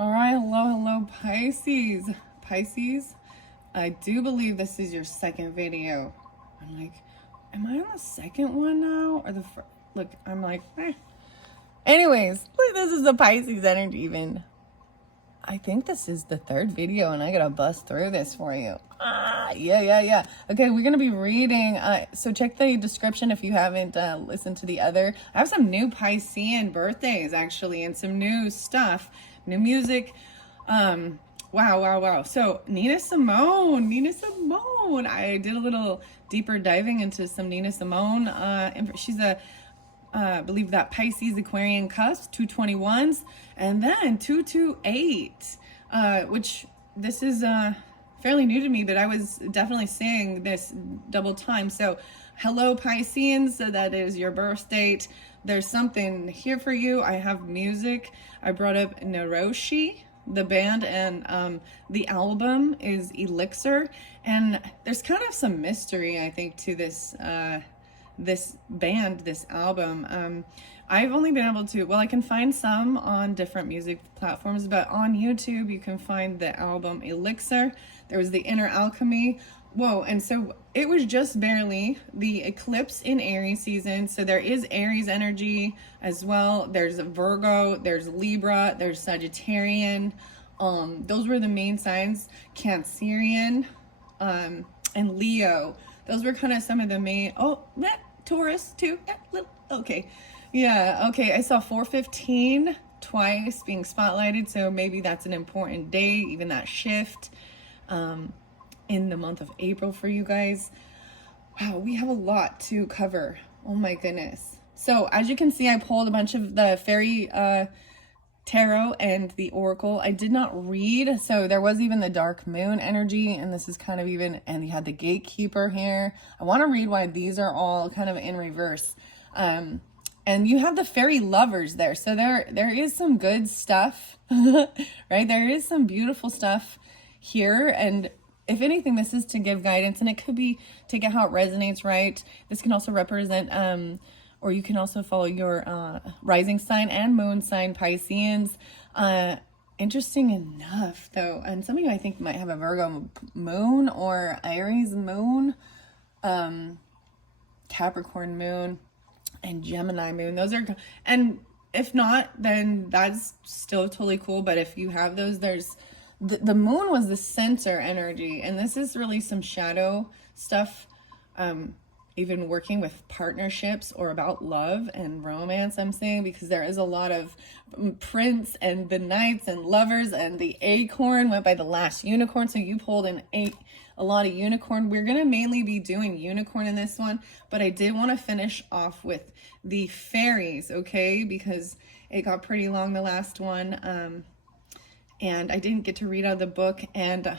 All right, hello, Pisces. Pisces, I do believe this is your second video. I'm like, am I on the second one now? Or the first? Look, I'm like, eh. Anyways, look, this is the Pisces energy even. I think this is the third video and I gotta bust through this for you. Yeah. Okay, we're gonna be reading, so check the description if you haven't listened to the other. I have some new Piscean birthdays actually and some new stuff, new music. Wow. So Nina Simone. I did a little deeper diving into some Nina Simone. She's I believe that Pisces Aquarian cusp, 221s, and then 228, which this is fairly new to me, but I was definitely seeing this double time. So hello Pisceans, so that is your birth date. There's something here for you. I have music. I brought up Naroshi, the band, and the album is Elixir, and there's kind of some mystery, I think, to this this band, this album. I've only been able to, well, I can find some on different music platforms, but on YouTube you can find the album Elixir. There was the Inner Alchemy. Whoa, and so it was just barely the eclipse in Aries season, so there is Aries energy as well. There's Virgo, there's Libra, there's Sagittarian. Those were the main signs. Cancerian, and Leo. Those were kind of some of the main. Taurus too. Okay. I saw 415 twice being spotlighted, so maybe that's an important day, even that shift in the month of April for you guys. Wow, we have a lot to cover. Oh my goodness. So as you can see, I pulled a bunch of the fairy tarot and the oracle. I did not read, so there was even the dark moon energy, and this is kind of even, and you had the gatekeeper here. I want to read why these are all kind of in reverse. And you have the fairy lovers there, so there is some good stuff, right? There is some beautiful stuff here, and if anything, this is to give guidance, and it could be to get how it resonates, right? This can also represent or you can also follow your rising sign and moon sign, Pisceans. Interesting enough, though, and some of you I think might have a Virgo moon or Aries moon, Capricorn moon, and Gemini moon. Those are, and if not, then that's still totally cool. But if you have those, there's the moon was the center energy, and this is really some shadow stuff. Even working with partnerships or about love and romance, I'm saying, because there is a lot of Prince and the Knights and Lovers, and the Acorn went by the last unicorn. So you pulled a lot of unicorn. We're going to mainly be doing unicorn in this one, but I did want to finish off with the fairies, okay, because it got pretty long, the last one, and I didn't get to read out the book, and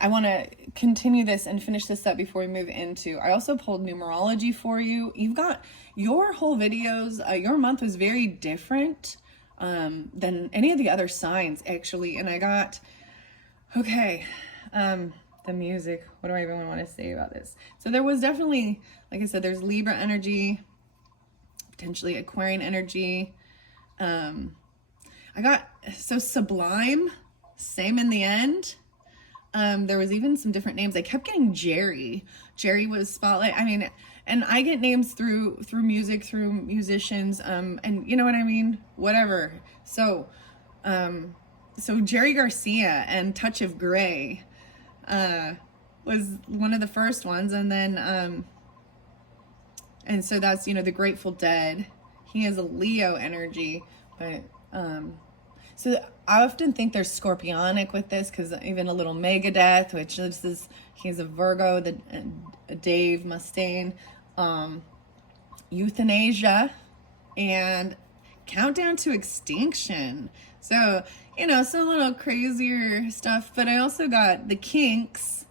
I want to continue this and finish this up before we move into. I also pulled numerology for you. You've got your whole videos. Your month was very different than any of the other signs, actually. And I got, okay, the music. What do I even want to say about this? So there was definitely, like I said, there's Libra energy, potentially Aquarian energy. I got, so Sublime, same in the end. There was even some different names. I kept getting Jerry. Jerry was spotlight. I mean, and I get names through music, through musicians, and you know what I mean? Whatever. So Jerry Garcia and Touch of Grey, was one of the first ones. And then, and so that's, the Grateful Dead. He has a Leo energy, but, so I often think there's Scorpionic with this, because even a little Megadeth, which this is, he's a Virgo, Dave Mustaine, Euthanasia, and Countdown to Extinction. So, some little crazier stuff, but I also got the Kinks,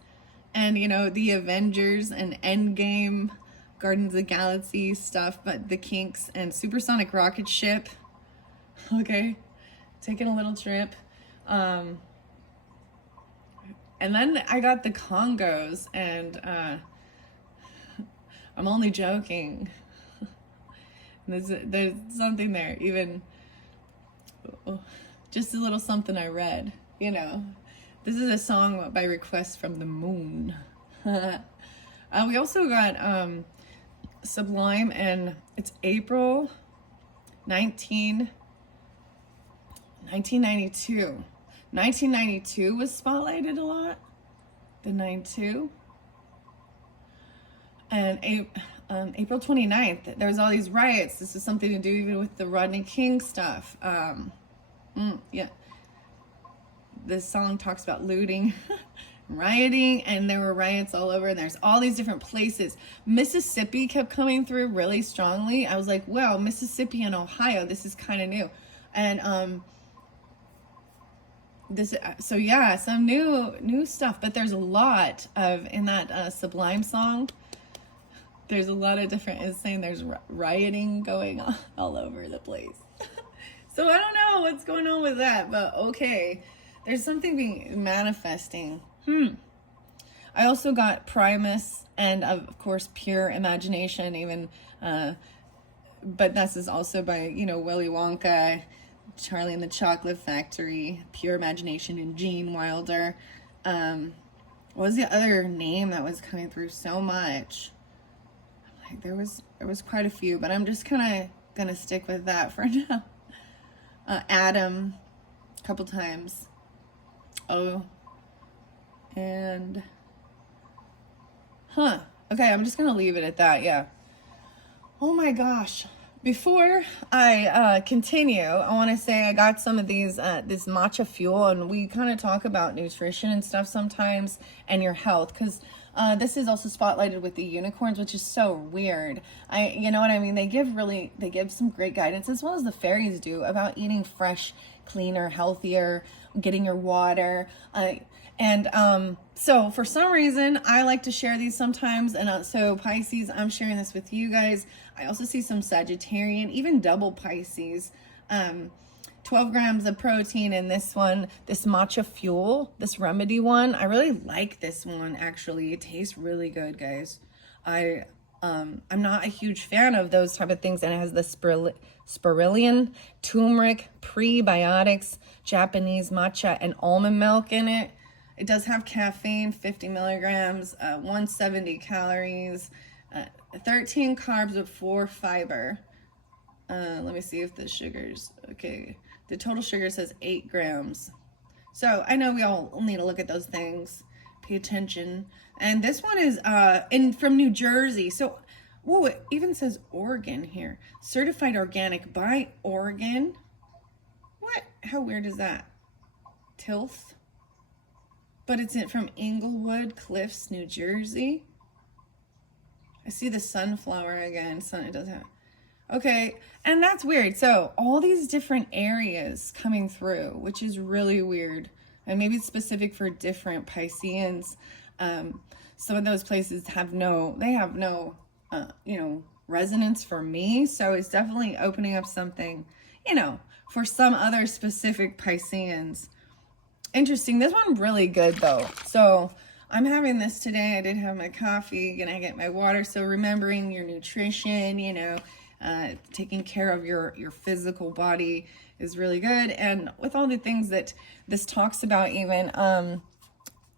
and, the Avengers and Endgame, Guardians of the Galaxy stuff, but the Kinks and Supersonic Rocket Ship, okay? Taking a little trip. And then I got the Congos, and I'm only joking. There's something there. Even Just a little something I read, you know. This is a song by request from the moon. We also got Sublime, and it's April 1992. 1992 was spotlighted a lot. The 9-2. And April 29th, there was all these riots. This is something to do even with the Rodney King stuff. Yeah. This song talks about looting, rioting, and there were riots all over, and there's all these different places. Mississippi kept coming through really strongly. I was like, wow, Mississippi and Ohio, this is kind of new. And so yeah, some new stuff, but there's a lot of, in that Sublime song, there's a lot of different, it's saying there's rioting going on all over the place. So I don't know what's going on with that, but okay. There's something being manifesting. I also got Primus, and of course Pure Imagination, even, but this is also by, you know, Willy Wonka, Charlie and the Chocolate Factory, Pure Imagination, and Gene Wilder. What was the other name that was coming through so much? Like there was quite a few, but I'm just kind of gonna stick with that for now. Adam, a couple times. Oh, and okay, I'm just gonna leave it at that. Yeah. Oh my gosh. Before I continue, I want to say I got some of these this matcha fuel, and we kind of talk about nutrition and stuff sometimes, and your health, because this is also spotlighted with the unicorns, which is so weird. You know what I mean? They give some great guidance, as well as the fairies do, about eating fresh, cleaner, healthier, getting your water. So for some reason, I like to share these sometimes. And so Pisces, I'm sharing this with you guys. I also see some Sagittarian, even double Pisces. 12 grams of protein in this one, this matcha fuel, this remedy one. I really like this one, actually. It tastes really good, guys. I'm not a huge fan of those type of things, and it has the spirulina, turmeric, prebiotics, Japanese matcha, and almond milk in it. It does have caffeine, 50 milligrams, 170 calories, 13 carbs with 4 fiber. Let me see if the sugars, okay. The total sugar says 8 grams. So I know we all need to look at those things, pay attention. And this one is from New Jersey. So, whoa, it even says Oregon here. Certified organic by Oregon. What? How weird is that? Tilth. But it's from Englewood Cliffs, New Jersey. I see the sunflower again. It doesn't have. Okay, and that's weird. So all these different areas coming through, which is really weird. And maybe it's specific for different Pisceans. Some of those places have no resonance for me. So it's definitely opening up something, for some other specific Pisceans. Interesting. This one really good though. So I'm having this today. I did have my coffee, gonna get my water. So remembering your nutrition, taking care of your physical body is really good. And with all the things that this talks about, even,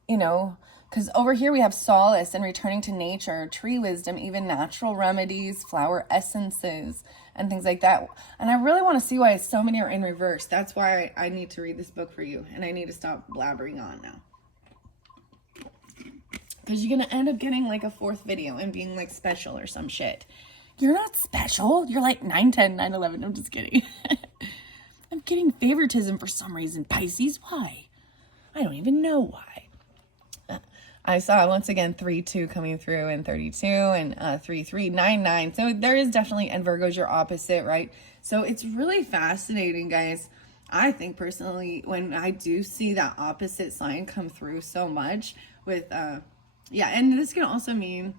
because over here we have solace and returning to nature, tree wisdom, even natural remedies, flower essences, and things like that. And I really want to see why so many are in reverse. That's why I need to read this book for you, and I need to stop blabbering on now. Because you're going to end up getting like a 4th video and being like special or some shit. You're not special. You're like 9, 10, 9, 11. I'm just kidding. I'm getting favoritism for some reason. Pisces, why? I don't even know why. I saw once again 3-2 coming through, and 32, and 3-3, 9-9. So there is definitely, and Virgo's your opposite, right? So it's really fascinating, guys. I think personally, when I do see that opposite sign come through so much with, and this can also mean,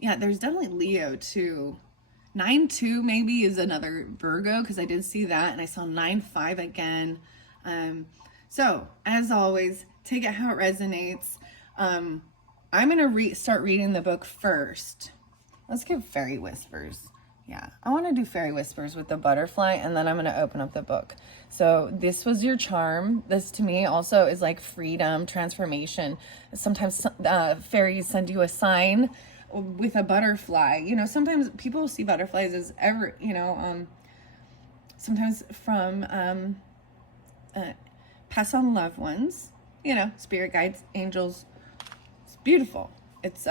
there's definitely Leo too. 9-2 maybe is another Virgo, because I did see that, and I saw 9-5 again. So as always, take it how it resonates. I'm gonna start reading the book first. Let's give Fairy Whispers. Yeah, I want to do fairy whispers with the butterfly, and then I'm going to open up the book. So this was your charm. This to me also is like freedom, transformation. Sometimes fairies send you a sign with a butterfly. You know, sometimes people see butterflies as sometimes from pass on loved ones, you know, spirit guides, angels. It's beautiful. It's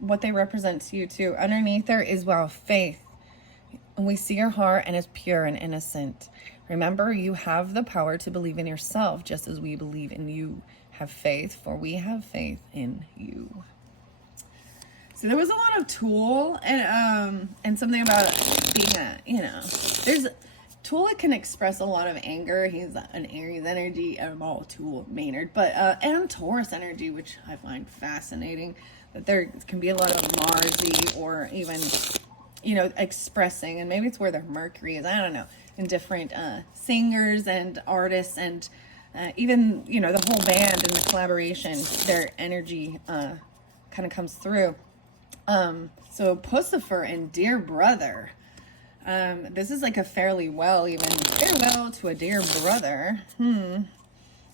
what they represent to you too. Underneath there is, wow, faith. And we see your heart and it's pure and innocent. Remember, you have the power to believe in yourself just as we believe in you. Have faith, for we have faith in you. So there was a lot of Tool and something about being there's Tool can express a lot of anger. He's an Aries energy, Tool Maynard, but and Taurus energy, which I find fascinating. That there can be a lot of Marsy or even expressing, and maybe it's where their Mercury is. I don't know. In different singers and artists, and even the whole band and the collaboration, their energy kind of comes through. So Pussifer and Dear Brother. This is like a farewell to a dear brother.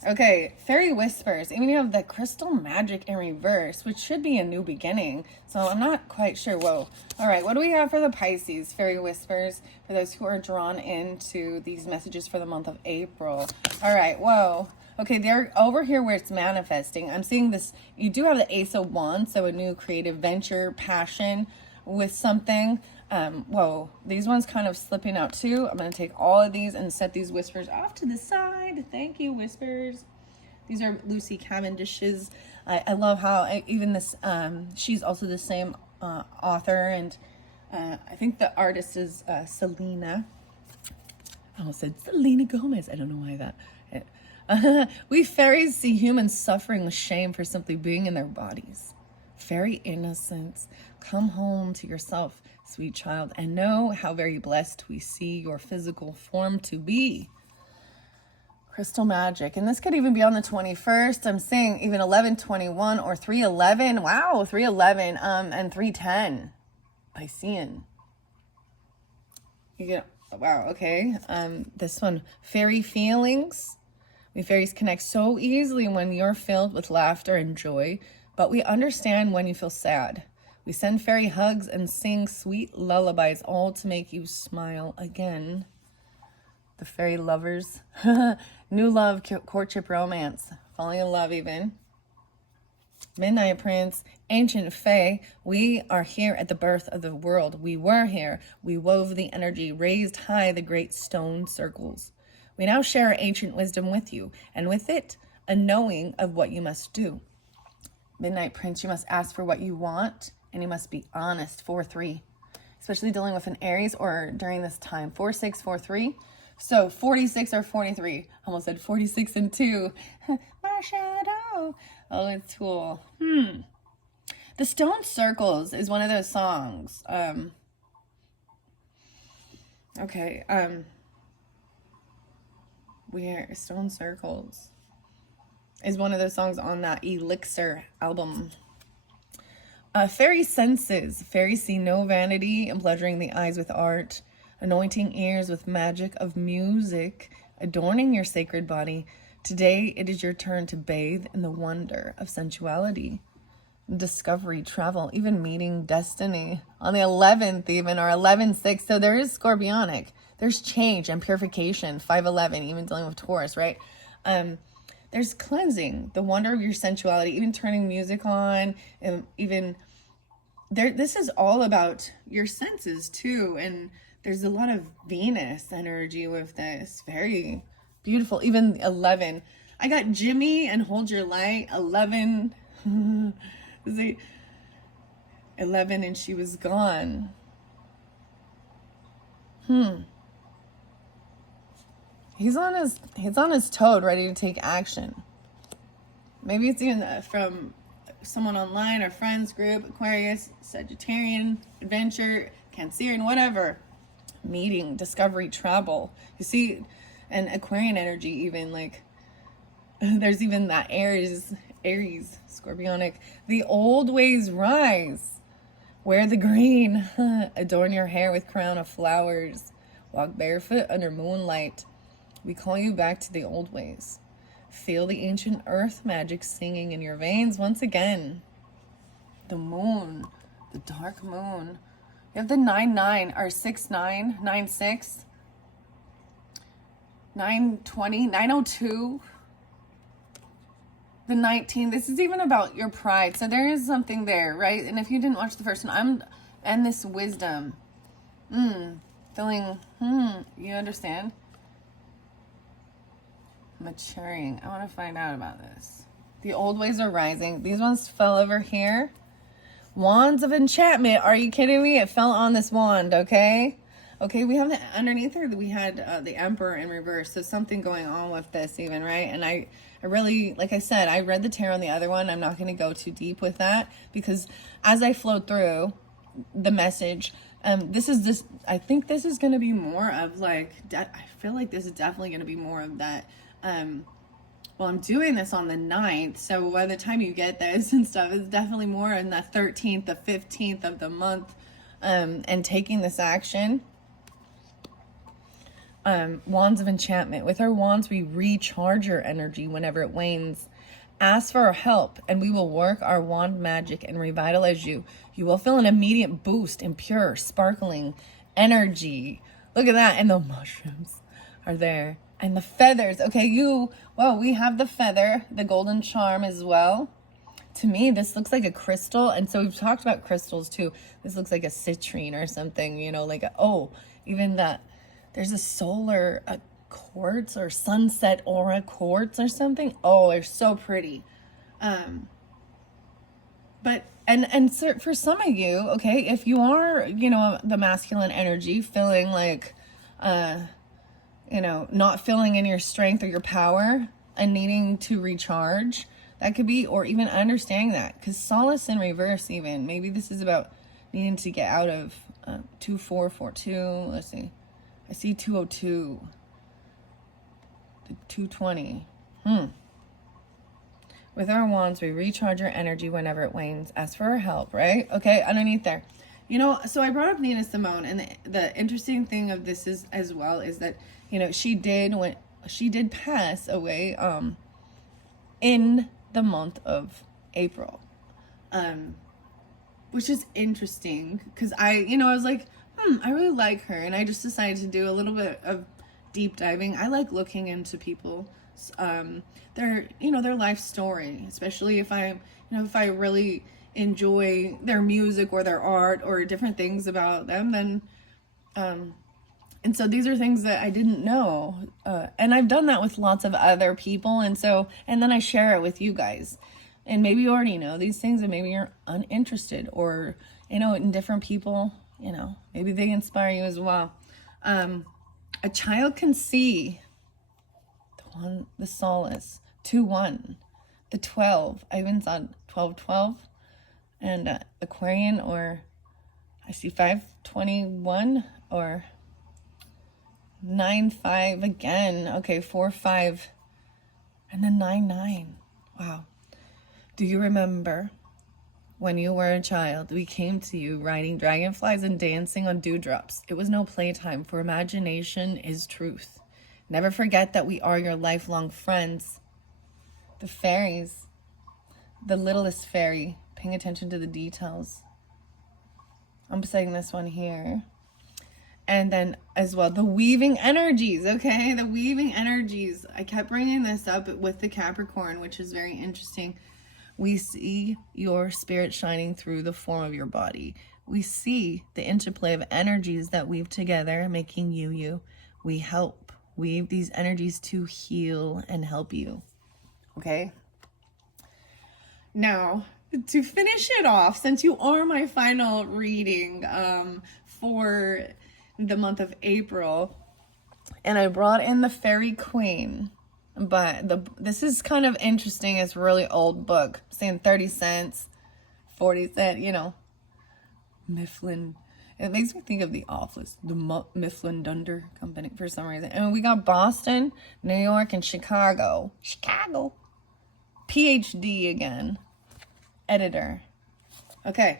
Okay, Fairy Whispers. Even you have the Crystal Magic in reverse, which should be a new beginning. So I'm not quite sure. Whoa. All right, what do we have for the Pisces? Fairy Whispers, for those who are drawn into these messages for the month of April. All right, whoa. Okay, they're over here where it's manifesting. I'm seeing this. You do have the Ace of Wands, so a new creative venture, passion with something. Whoa, these ones kind of slipping out too. I'm going to take all of these and set these whispers off to the side. Thank you, whispers. These are Lucy Cavendish's. I love how even this, she's also the same author, and I think the artist is Selena. I almost said Selena Gomez. I don't know why that. We fairies see humans suffering with shame for simply being in their bodies. Fairy innocence. Come home to yourself, sweet child, and know how very blessed we see your physical form to be. Crystal Magic. And this could even be on the 21st. I'm seeing even 11/21 or 3/11. Wow, 3/11 and 3/10. Piscean. You get, wow, okay. This one, Fairy Feelings. We fairies connect so easily when you're filled with laughter and joy, but we understand when you feel sad. We send fairy hugs and sing sweet lullabies, all to make you smile again. The Fairy Lovers. New love, courtship, romance. Falling in love even. Midnight Prince, Ancient Fae. We are here at the birth of the world. We were here. We wove the energy, raised high the great stone circles. We now share our ancient wisdom with you, and with it, a knowing of what you must do. Midnight Prince, you must ask for what you want, and you must be honest. 4-3, especially dealing with an Aries or during this time. 4-6, 4-3. So 46 or 43. Almost said 46 and 2. My shadow. Oh, it's cool. The Stone Circles is one of those songs. Okay. Where Stone Circles is one of those songs on that Elixir album. Fairy Senses. Fairies see no vanity in pleasuring the eyes with art, anointing ears with magic of music, adorning your sacred body. Today, it is your turn to bathe in the wonder of sensuality, discovery, travel, even meeting destiny. On the 11th even, or 11-6, so there is Scorpionic. There's change and purification. 5-11, even dealing with Taurus, right? There's cleansing, the wonder of your sensuality, even turning music on, and even there. This is all about your senses too, and there's a lot of Venus energy with this. Very beautiful. Even 11. I got Jimmy and Hold Your Light. 11. 11 and she was gone. He's on his toad, ready to take action. Maybe it's even from someone online or friends group, Aquarius, Sagittarian, adventure, Cancerian, whatever. Meeting, discovery, travel. You see, and Aquarian energy even, like, there's even that Aries, Scorpionic. The old ways rise. Wear the green. Adorn your hair with crown of flowers. Walk barefoot under moonlight. We call you back to the old ways. Feel the ancient earth magic singing in your veins once again. The moon. The dark moon. You have the 9-9 or 6-9, 9-6, 9-20, 9-02. The 19, this is even about your pride. So there is something there, right? And if you didn't watch the first one, and this wisdom. Feeling, you understand? Maturing. I want to find out about this. The old ways are rising. These ones fell over here. Wands of enchantment. Are you kidding me? It fell on this wand, okay? Okay, we have the underneath here, we had the Emperor in reverse. So something going on with this even, right? And I really, like I said, I read the tarot on the other one. I'm not going to go too deep with that because as I flowed through the message, I think this is going to be more of like, I feel like this is definitely going to be more of that. Well, I'm doing this on the 9th. So by the time you get this and stuff, it's definitely more in the 13th, the 15th of the month, and taking this action. Wands of enchantment. With our wands, we recharge your energy whenever it wanes. Ask for our help, and we will work our wand magic and revitalize you. You will feel an immediate boost in pure, sparkling energy. Look at that. And the mushrooms are there. And the feathers. Okay, we have the feather, the golden charm as well. To me, this looks like a crystal. And so we've talked about crystals too. This looks like a citrine or something, even that. There's a solar quartz or sunset aura quartz or something. Oh, they're so pretty. But so for some of you, okay, if you are, the masculine energy, feeling like, not feeling in your strength or your power and needing to recharge, that could be, or even understanding that, because solace in reverse even, maybe this is about needing to get out of 2442. Let's see. I see 202, the 220. With our wands, we recharge our energy whenever it wanes. Ask for our help, right? Okay, underneath there. So I brought up Nina Simone, and the interesting thing of this is as well is that, she did pass away in the month of April, which is interesting because I was like, I really like her, and I just decided to do a little bit of deep diving. I like looking into people, their life story, especially if I really enjoy their music or their art or different things about them. Then, and so these are things that I didn't know, and I've done that with lots of other people, and then I share it with you guys, and maybe you already know these things, and maybe you're uninterested, or in different people. Maybe they inspire you as well. A child can see the solace, 2-1, the 12. I even saw 12-12, and Aquarian, or I see 5-21, or 9-5 again. Okay, 4-5, and then 9-9. Wow. Do you remember? When you were a child, we came to you riding dragonflies and dancing on dewdrops. It was no playtime, for imagination is truth. Never forget that we are your lifelong friends. The fairies, the littlest fairy, paying attention to the details. I'm saying this one here. And then as well, the weaving energies, okay? The weaving energies. I kept bringing this up with the Capricorn, which is very interesting. We see your spirit shining through the form of your body. We see the interplay of energies that weave together, making you, you. We help weave these energies to heal and help you. Okay? Now, to finish it off, since you are my final reading for the month of April, and I brought in the Fairy Queen. But this is kind of interesting. It's a really old book. I'm saying 30 cents, 40 cents, Mifflin. It makes me think of The Office, the Mifflin Dunder Company for some reason. And we got Boston, New York, and Chicago. PhD again. Editor. Okay.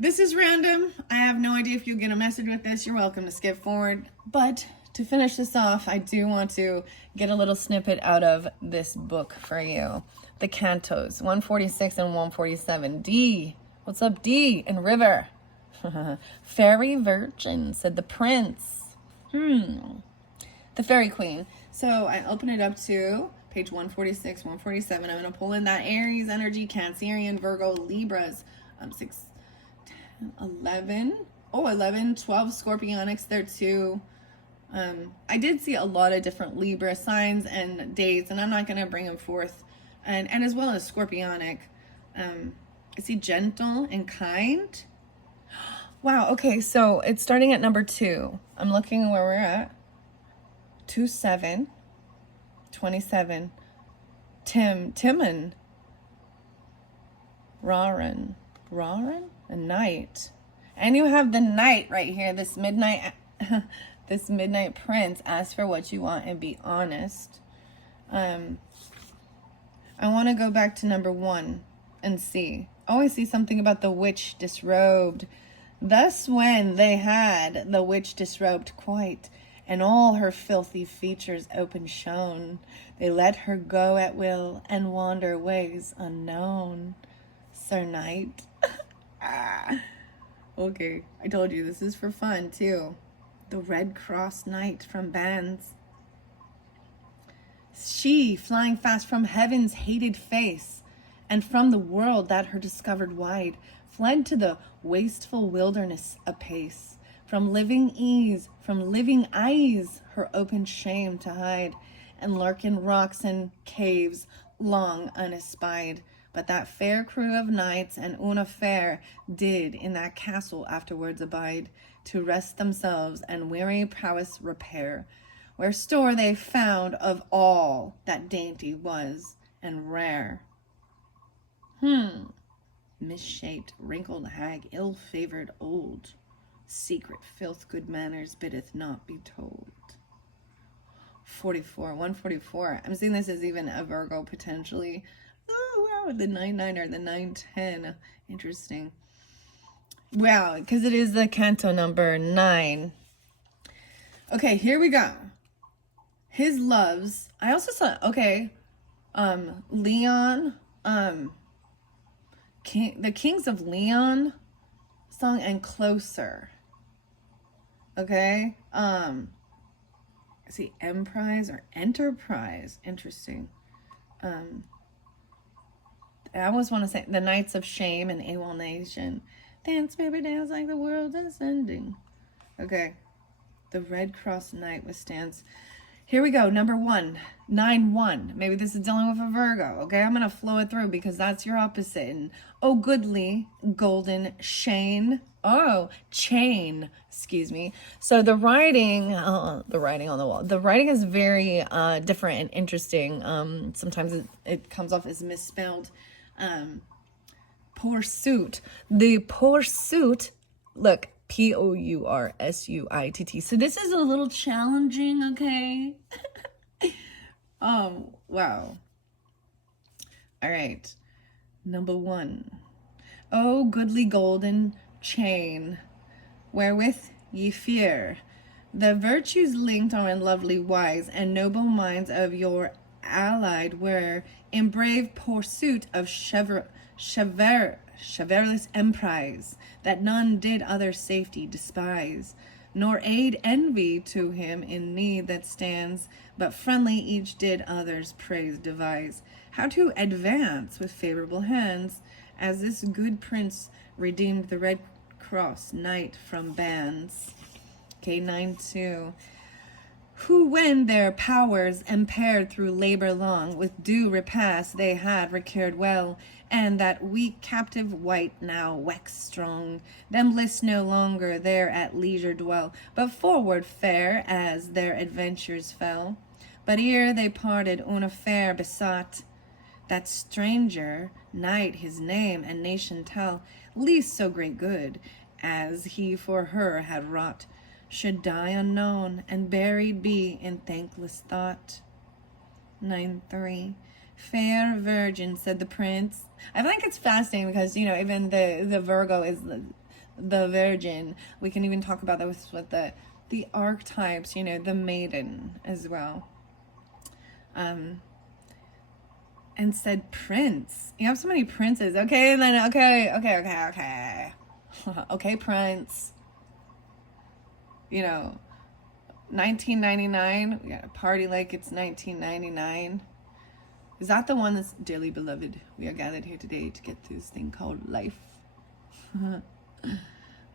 This is random. I have no idea if you'll get a message with this. You're welcome to skip forward. But to finish this off, I do want to get a little snippet out of this book for you. The Cantos, 146 and 147. D. What's up, D? And River. Fairy Virgin, said the prince. The Fairy Queen. So I open it up to page 146, 147. I'm going to pull in that Aries energy, Cancerian, Virgo, Libras. 6, 10, 11. Oh, 11, 12 Scorpionics there too. I did see a lot of different Libra signs and dates, and I'm not going to bring them forth. And as well as Scorpionic. I see gentle and kind. Wow, okay, so it's starting at number 2. I'm looking where we're at. 27, 27, Timon, Rarin, a knight. And you have the knight right here, this midnight, this midnight prince. Ask for what you want and be honest. I want to go back to number 1 and see. Oh, I see something about the witch disrobed. Thus when they had the witch disrobed quite, and all her filthy features open shone, they let her go at will and wander ways unknown. Sir Knight. Okay, I told you this is for fun too. The Red Cross Knight from Bands. She, flying fast from heaven's hated face, and from the world that her discovered wide, fled to the wasteful wilderness apace. From living ease, from living eyes, her open shame to hide, and lurk in rocks and caves long unespied. But that fair crew of knights and una fair did in that castle afterwards abide, to rest themselves and weary prowess repair, where store they found of all that dainty was and rare. Misshaped, wrinkled hag, ill-favored old, secret filth good manners biddeth not be told. 144. I'm seeing this as even a Virgo potentially. Oh, wow, the 9-9 or the 9-10. Interesting. Wow, because it is the canto number 9. Okay, here we go. His loves. I also saw, okay, Leon, the Kings of Leon song and Closer. Okay, I see Emprise or Enterprise. Interesting. I always want to say the Knights of Shame and AWOL Nation. Dance, baby, dance like the world is ending. Okay, the Red Cross Knight withstands. Here we go, number 1, 9-1. Maybe this is dealing with a Virgo, okay? I'm going to flow it through because that's your opposite. And, oh, goodly, golden chain. Oh, chain, excuse me. So the writing on the wall, the writing is very different and interesting. Sometimes it comes off as misspelled. Pursuit. The pursuit, look, P-O-U-R-S-U-I-T-T. So this is a little challenging, okay? Wow. All right. Number 1. Oh, goodly golden chain, wherewith ye fear. The virtues linked are in lovely wise, and noble minds of your allied were in brave pursuit of chivalrous emprise, that none did other safety despise, nor aid envy to him in need that stands, but friendly each did others' praise devise, how to advance with favorable hands, as this good prince redeemed the Red Cross Knight from bands. Okay, 9-2. Who when their powers impaired through labor long, with due repast they had recared well, and that weak captive wight now waxed strong, them list no longer there at leisure dwell, but forward fare as their adventures fell. But ere they parted una fair besought, that stranger knight his name and nation tell, least so great good as he for her had wrought, should die unknown and buried be in thankless thought. 9-3. Fair virgin, said the prince. I think it's fascinating because, you know, even the Virgo is the Virgin. We can even talk about this with the archetypes, you know, the maiden as well. And said prince. You have so many princes. Okay, then okay. Okay, prince. You know, 1999. We gotta party like it's 1999. Is that the one that's dearly beloved? We are gathered here today to get through this thing called life.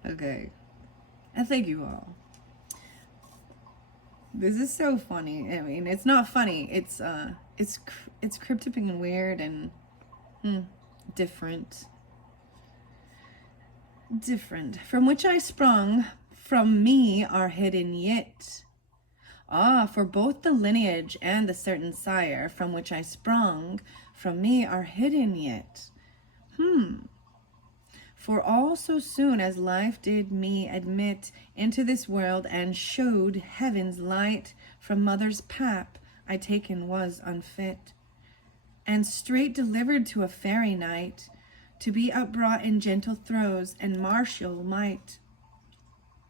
Okay. And thank you all. This is so funny. I mean, it's not funny. It's cryptic and weird and different. Different. From which I sprung, from me are hidden yet. Ah, for both the lineage and the certain sire from which I sprung, from me are hidden yet. For all so soon as life did me admit into this world and showed heaven's light, from mother's pap I taken was unfit, and straight delivered to a fairy knight, to be upbrought in gentle throes and martial might.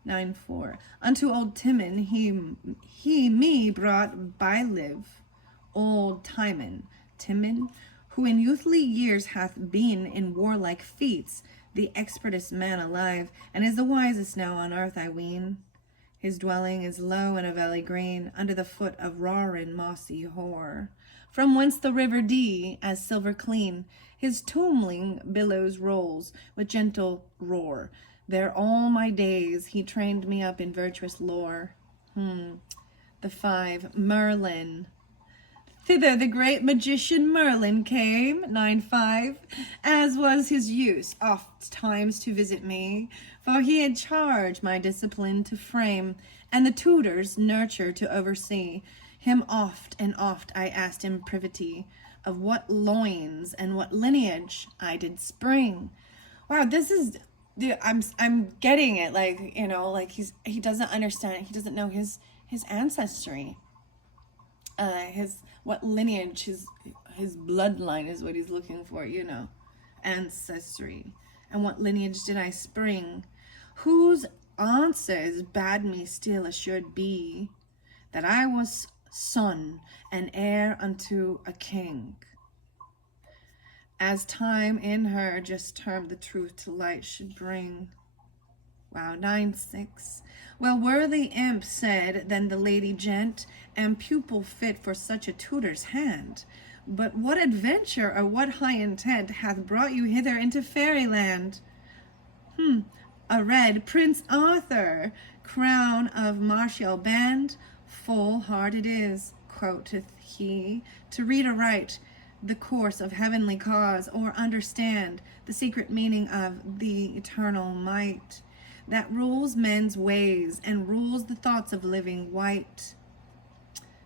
9:4. Unto old Timon he me brought by live, old Timon, who in youthly years hath been in warlike feats the expertest man alive, and is the wisest now on earth, I ween. His dwelling is low in a valley green, under the foot of roaring mossy hoar, from whence the river Dee, as silver clean, his tumbling billows rolls with gentle roar. There all my days he trained me up in virtuous lore. The 5, Merlin. Thither the great magician Merlin came, 9:5, as was his use, oft times to visit me, for he had charge my discipline to frame, and the tutors nurture to oversee. Him oft and oft I asked in privity, of what loins and what lineage I did spring. Wow, this is... Dude, I'm getting it, like, you know, like he doesn't understand, he doesn't know his ancestry, what lineage, his bloodline is what he's looking for, you know, ancestry, and what lineage did I spring, whose answers bade me still assured be, that I was son and heir unto a king. As time in her just termed the truth to light should bring. Wow, 9:6. Well, worthy imp said, then the lady gent, and pupil fit for such a tutor's hand. But what adventure or what high intent hath brought you hither into fairyland? A red Prince Arthur, crown of martial band, full hard it is, quoteth he, to read aright the course of heavenly cause, or understand the secret meaning of the eternal might that rules men's ways and rules the thoughts of living wight.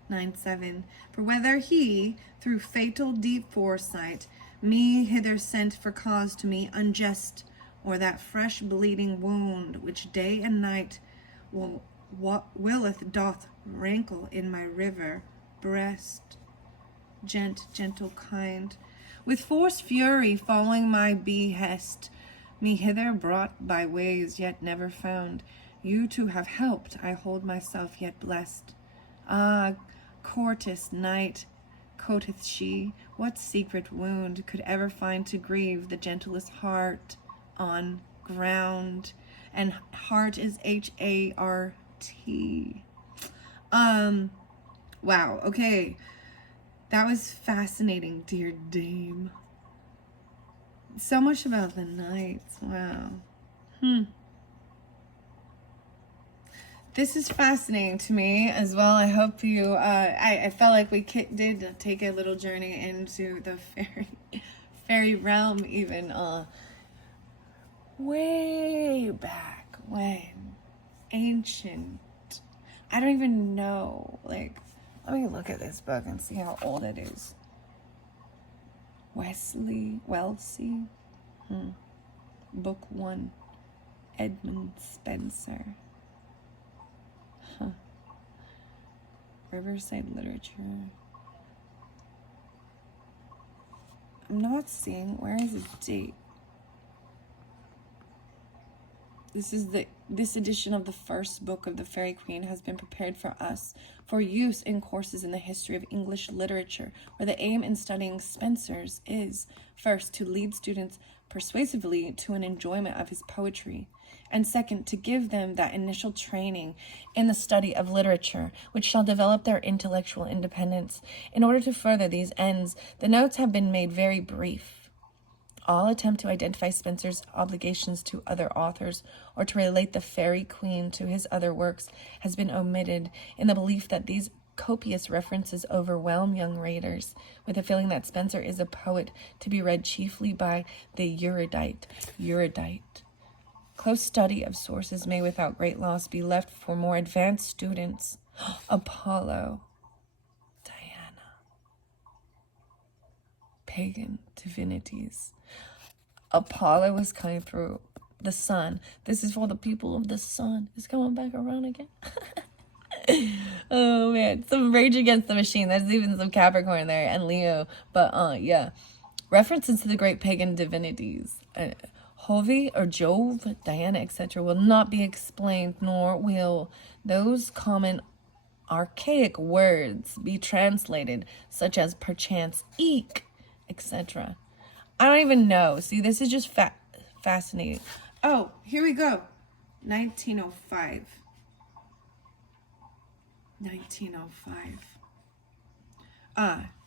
9:7. For whether he, through fatal deep foresight, me hither sent for cause to me unjust, or that fresh bleeding wound which day and night willeth doth rankle in my river breast, gentle kind, with forced fury following my behest, me hither brought by ways yet never found. You to have helped, I hold myself yet blessed. Ah, courteous knight, quoth she, what secret wound could ever find to grieve the gentlest heart on ground? And heart is HART. Wow, okay. That was fascinating, dear dame. So much about the knights. Wow. This is fascinating to me as well. I hope you, I felt like we did take a little journey into the fairy realm even, way back when, ancient, I don't even know, like, let me look at this book and see how old it is. Wellesley, Book 1, Edmund Spenser. Riverside Literature. I'm not seeing, where is the date? This edition of the first book of the Fairy Queen has been prepared for us for use in courses in the history of English literature, where the aim in studying Spenser's is, first, to lead students persuasively to an enjoyment of his poetry, and second, to give them that initial training in the study of literature, which shall develop their intellectual independence. In order to further these ends, the notes have been made very brief. All attempt to identify Spenser's obligations to other authors or to relate the Fairy Queen to his other works has been omitted, in the belief that these copious references overwhelm young readers with a feeling that Spenser is a poet to be read chiefly by the erudite. Close study of sources may without great loss be left for more advanced students. Apollo, Diana, pagan divinities. Apollo was coming through the sun. This is for the people of the sun. It's coming back around again. Oh man, some Rage Against the Machine. There's even some Capricorn there and Leo. But yeah, references to the great pagan divinities. Jove or Jove, Diana, etc. will not be explained, nor will those common archaic words be translated, such as perchance, eek, etc. I don't even know. See, this is just fascinating. Oh, here we go. 1905. 1905.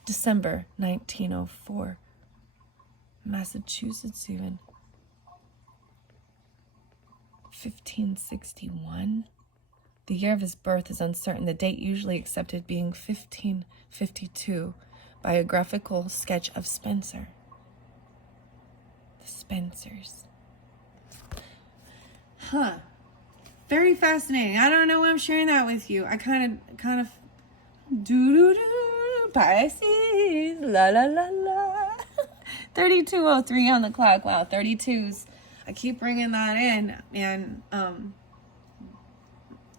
December 1904. Massachusetts even. 1561. The year of his birth is uncertain. The date usually accepted being 1552. Biographical sketch of Spenser. The Spensers. Huh. Very fascinating. I don't know why I'm sharing that with you. I kind of Pisces. La la la la. 3203 on the clock. Wow, 32s. I keep bringing that in, and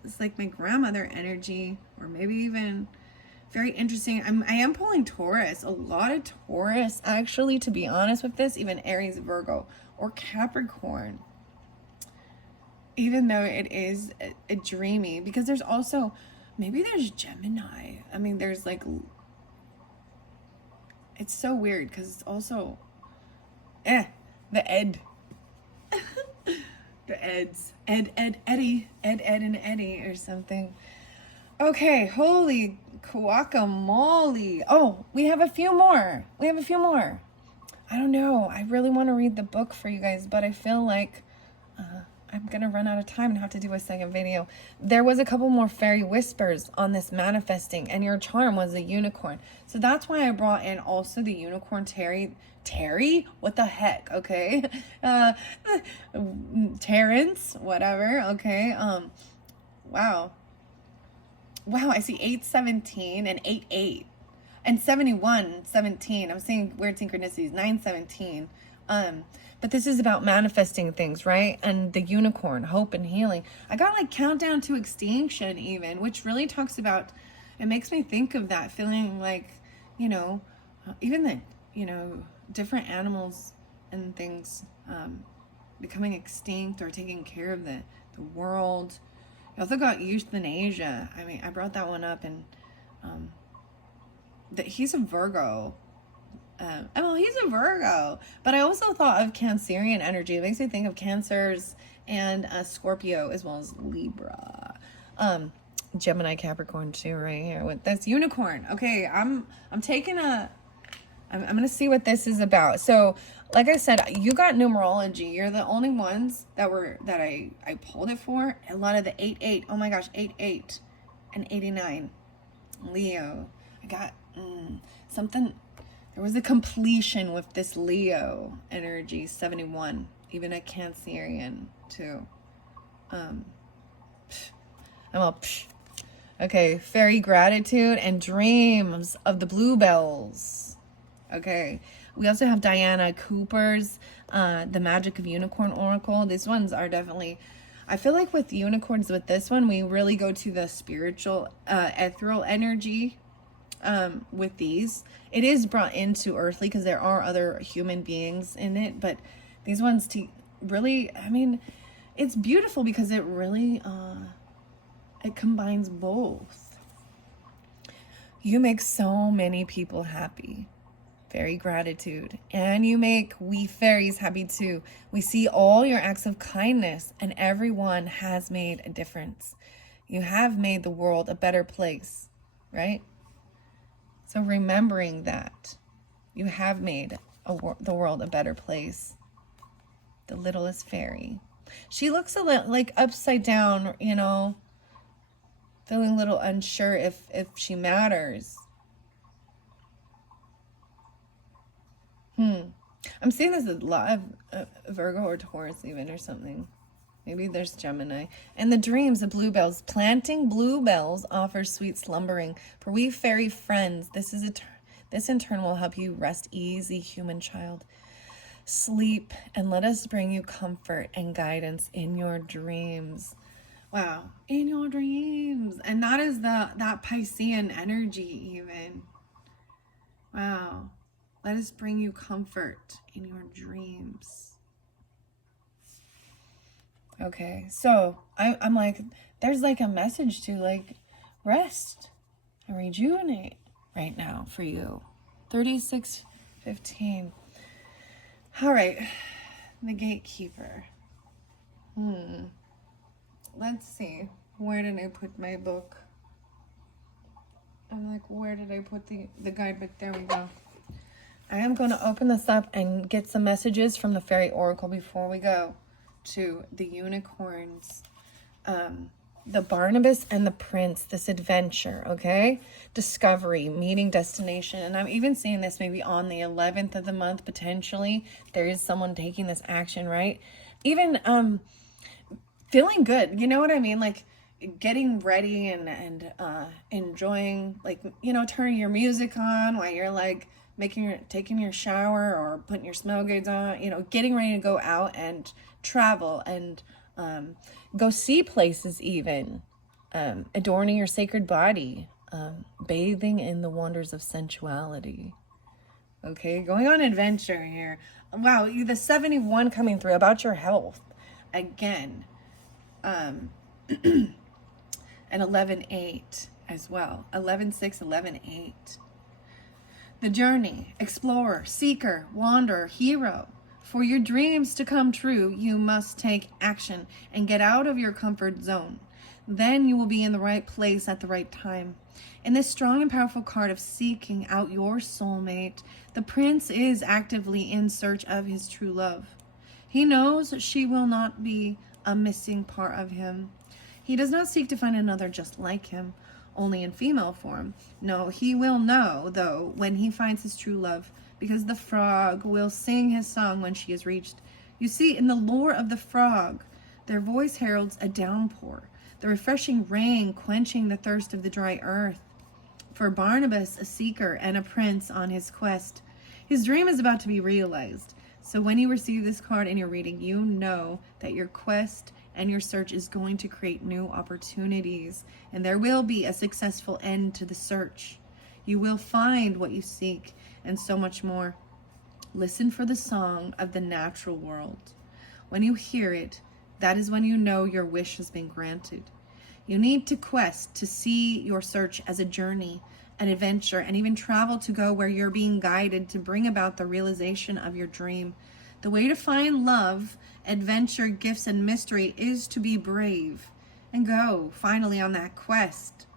it's like my grandmother energy, or maybe even very interesting. I am pulling Taurus, a lot of Taurus, actually, to be honest with this, even Aries, Virgo, or Capricorn, even though it is a dreamy, because there's also, maybe there's Gemini. I mean, there's like, it's so weird, because it's also, the Ed. The Eds. Ed, Eddie. Ed, and Eddie, or something. Okay, holy guacamole. Oh, we have a few more. I don't know. I really want to read the book for you guys, but I feel like I'm going to run out of time and have to do a second video. There was a couple more fairy whispers on this manifesting, and your charm was a unicorn. So that's why I brought in also the unicorn Terry? What the heck? Okay. Terrence, whatever. Okay. Wow, I see 817 and 88 and 7117. I'm seeing weird synchronicities. 917. But this is about manifesting things, right? And the unicorn, hope and healing. I got like countdown to extinction even, which really talks about, it makes me think of that feeling like, even the, different animals and things becoming extinct or taking care of the world. I also got euthanasia. I mean, I brought that one up, and that he's a Virgo. He's a Virgo. But I also thought of Cancerian energy. It makes me think of Cancers and Scorpio, as well as Libra. Gemini, Capricorn too, right here with this unicorn. Okay, I'm going to see what this is about. So, like I said, you got numerology. You're the only ones that I pulled it for. A lot of the 88. Oh my gosh, 88 and 89. Leo. I got something. There was a completion with this Leo energy. 71. Even a Cancerian too. I'm all Okay, fairy gratitude and dreams of the bluebells. Okay, we also have Diana Cooper's The Magic of Unicorn Oracle. These ones are definitely, I feel like with unicorns, with this one, we really go to the spiritual, ethereal energy with these. It is brought into earthly because there are other human beings in it, but these ones really, I mean, it's beautiful because it really, it combines both. You make so many people happy. Very gratitude. And you make we fairies happy too. We see all your acts of kindness, and everyone has made a difference. You have made the world a better place, right? So remembering that you have made the world a better place. The littlest fairy. She looks a little like upside down, you know, feeling a little unsure if she matters. I'm seeing this a lot of Virgo or Taurus even or something. Maybe there's Gemini. And the dreams, the bluebells. Planting bluebells offers sweet slumbering. For we fairy friends, this in turn will help you rest easy, human child. Sleep and let us bring you comfort and guidance in your dreams. Wow, in your dreams. And that is that Piscean energy even. Wow. Let us bring you comfort in your dreams. Okay, so I'm like, there's like a message to like rest and rejuvenate right now for you. 36:15. All right, the gatekeeper. Let's see. Where did I put my book? I'm like, where did I put the guidebook? There we go. I am going to open this up and get some messages from the Fairy Oracle before we go to the unicorns, the Barnabas and the Prince, this adventure, okay? Discovery, meeting, destination. And I'm even seeing this maybe on the 11th of the month, potentially. There is someone taking this action, right? Even feeling good, you know what I mean? Like getting ready and enjoying, like, you know, turning your music on while you're like, taking your shower or putting your snow gates on, you know, getting ready to go out and travel and go see places even, adorning your sacred body, bathing in the wonders of sensuality. Okay, going on adventure here. Wow, the 71 coming through about your health again, and 11:8 as well. 11:6, 11:8. The journey, explorer, seeker, wanderer, hero. For your dreams to come true, you must take action and get out of your comfort zone. Then you will be in the right place at the right time. In this strong and powerful card of seeking out your soulmate, the prince is actively in search of his true love. He knows she will not be a missing part of him. He does not seek to find another just like him, only in female form. No, he will know, though, when he finds his true love, because the frog will sing his song when she is reached. You see, in the lore of the frog, their voice heralds a downpour, the refreshing rain quenching the thirst of the dry earth. For Barnabas, a seeker and a prince on his quest, his dream is about to be realized. So when you receive this card in your reading, you know that your quest and your search is going to create new opportunities, and there will be a successful end to the search. You will find what you seek and so much more. Listen for the song of the natural world. When you hear it, that is when you know your wish has been granted. You need to quest to see your search as a journey, an adventure, and even travel to go where you're being guided to bring about the realization of your dream. The way to find love, adventure, gifts, and mystery is to be brave and go finally on that quest.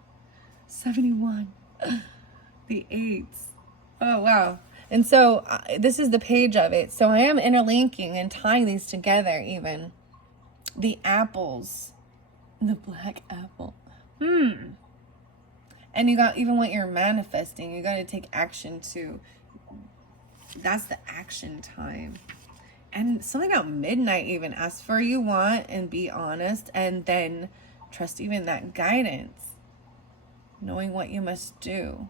71. The 8s. Oh, wow. And so this is the page of it. So I am interlinking and tying these together even. The apples. The black apple. And you got even what you're manifesting. You got to take action too. That's the action time. And something about midnight even. Ask for what you want and be honest. And then trust even that guidance. Knowing what you must do.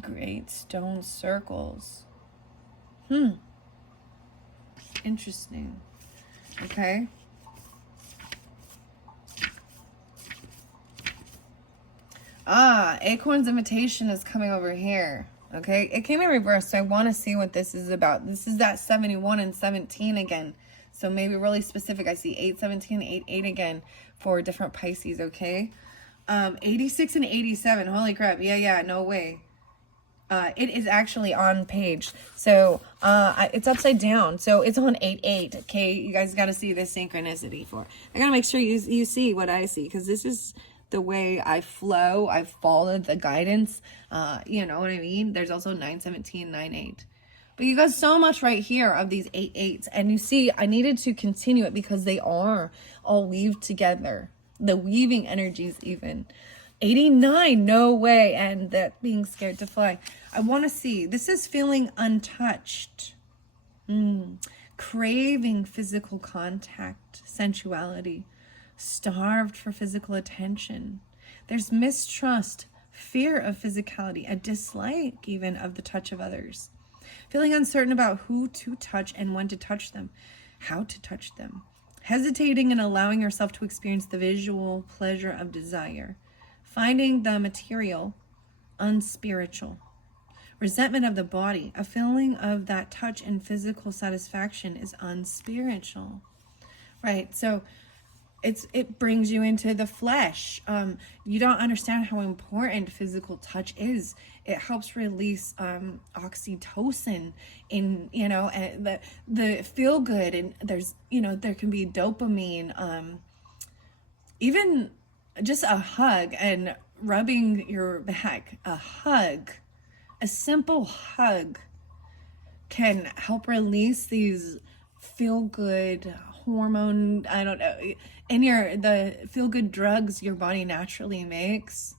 Great stone circles. Interesting. Okay. Acorn's invitation is coming over here. Okay, it came in reverse, so I want to see what this is about. This is that 71 and 17 again. So maybe really specific. I see 817, 88 again for different Pisces, okay? 86 and 87. Holy crap. Yeah, no way. It is actually on page. So it's upside down. So it's on 8-8. Okay, you guys got to see this synchronicity for. I got to make sure you see what I see, because this is the way I flow. I've followed the guidance. You know what I mean? There's also 917, 98. But you got so much right here of these 8-8s. And you see, I needed to continue it because they are all weaved together. The weaving energies even. 89, no way. And that being scared to fly. I want to see. This is feeling untouched. Craving physical contact, sensuality. Starved for physical attention. There's mistrust, fear of physicality, a dislike even of the touch of others. Feeling uncertain about who to touch and when to touch them, how to touch them. Hesitating and allowing yourself to experience the visual pleasure of desire. Finding the material unspiritual. Resentment of the body, a feeling of that touch and physical satisfaction is unspiritual. Right, so it brings you into the flesh. You don't understand how important physical touch is. It helps release oxytocin in, you know, and the feel good, and there's, you know, there can be dopamine, even just a hug and rubbing your back, a simple hug can help release these feel good hormone, I don't know, and the feel good drugs your body naturally makes.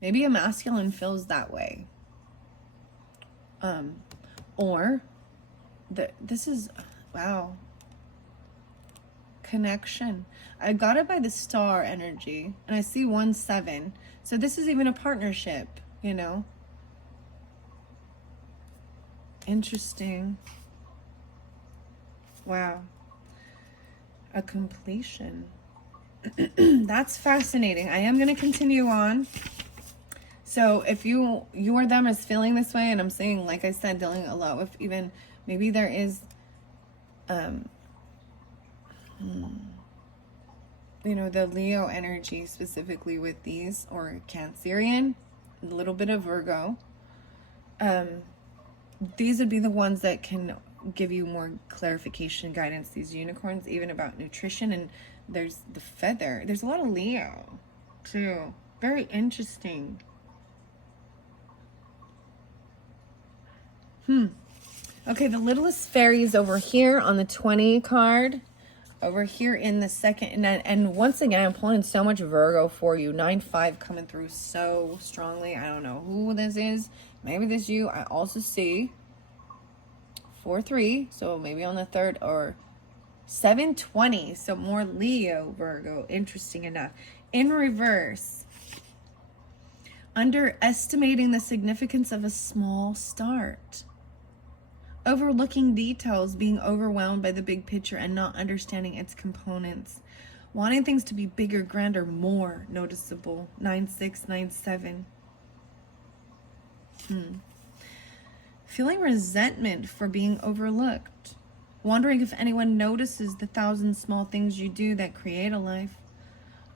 Maybe a masculine feels that way. Or this is, wow, connection. I got it by the star energy, and I see 1-7. So this is even a partnership, you know. Interesting. Wow. A completion. That's fascinating. I am going to continue on. So if you or them is feeling this way, and I'm saying, like I said, dealing a lot with even, maybe there is, you know, the Leo energy specifically with these, or Cancerian, a little bit of Virgo. These would be the ones that can give you more clarification, guidance, these unicorns, even about nutrition. And there's the feather. There's a lot of Leo too. Very interesting. Okay, the littlest fairies over here on the 20 card. Over here in the second, and once again, I'm pulling so much Virgo for you. 9-5 coming through so strongly. I don't know who this is. Maybe this is you. I also see 4-3, so maybe on the third, or 7-20, so more Leo, Virgo. Interesting enough. In reverse, underestimating the significance of a small start. Overlooking details, being overwhelmed by the big picture and not understanding its components. Wanting things to be bigger, grander, more noticeable. 9-6, 9-7. Feeling resentment for being overlooked. Wondering if anyone notices the 1,000 small things you do that create a life.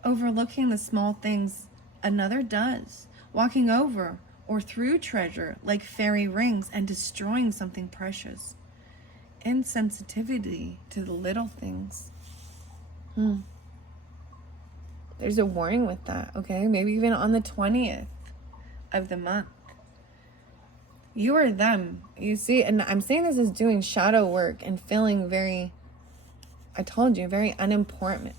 Overlooking the small things another does. Walking over or through treasure like fairy rings and destroying something precious. Insensitivity to the little things. There's a warning with that, okay? Maybe even on the 20th of the month. You or them, you see, and I'm saying this is doing shadow work and feeling very, I told you, very unimportant,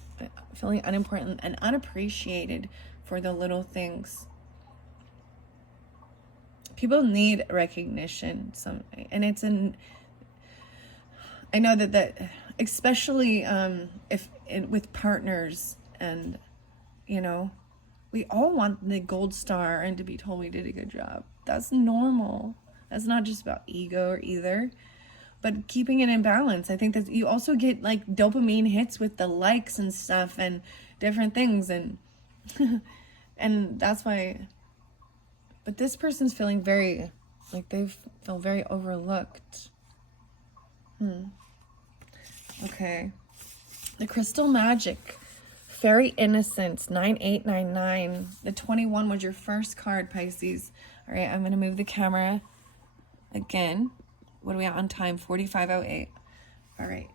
feeling unimportant and unappreciated for the little things. People need recognition, and it's I know that especially with partners, and you know, we all want the gold star and to be told we did a good job. That's normal. That's not just about ego or either, but keeping it in balance. I think that you also get like dopamine hits with the likes and stuff and different things, and and that's why. But this person's feeling very Like they feel very overlooked. Okay. The Crystal Magic. Fairy Innocence, 9899. The 21 was your first card, Pisces. All right, I'm going to move the camera again. What are we at on time? 45:08. All right.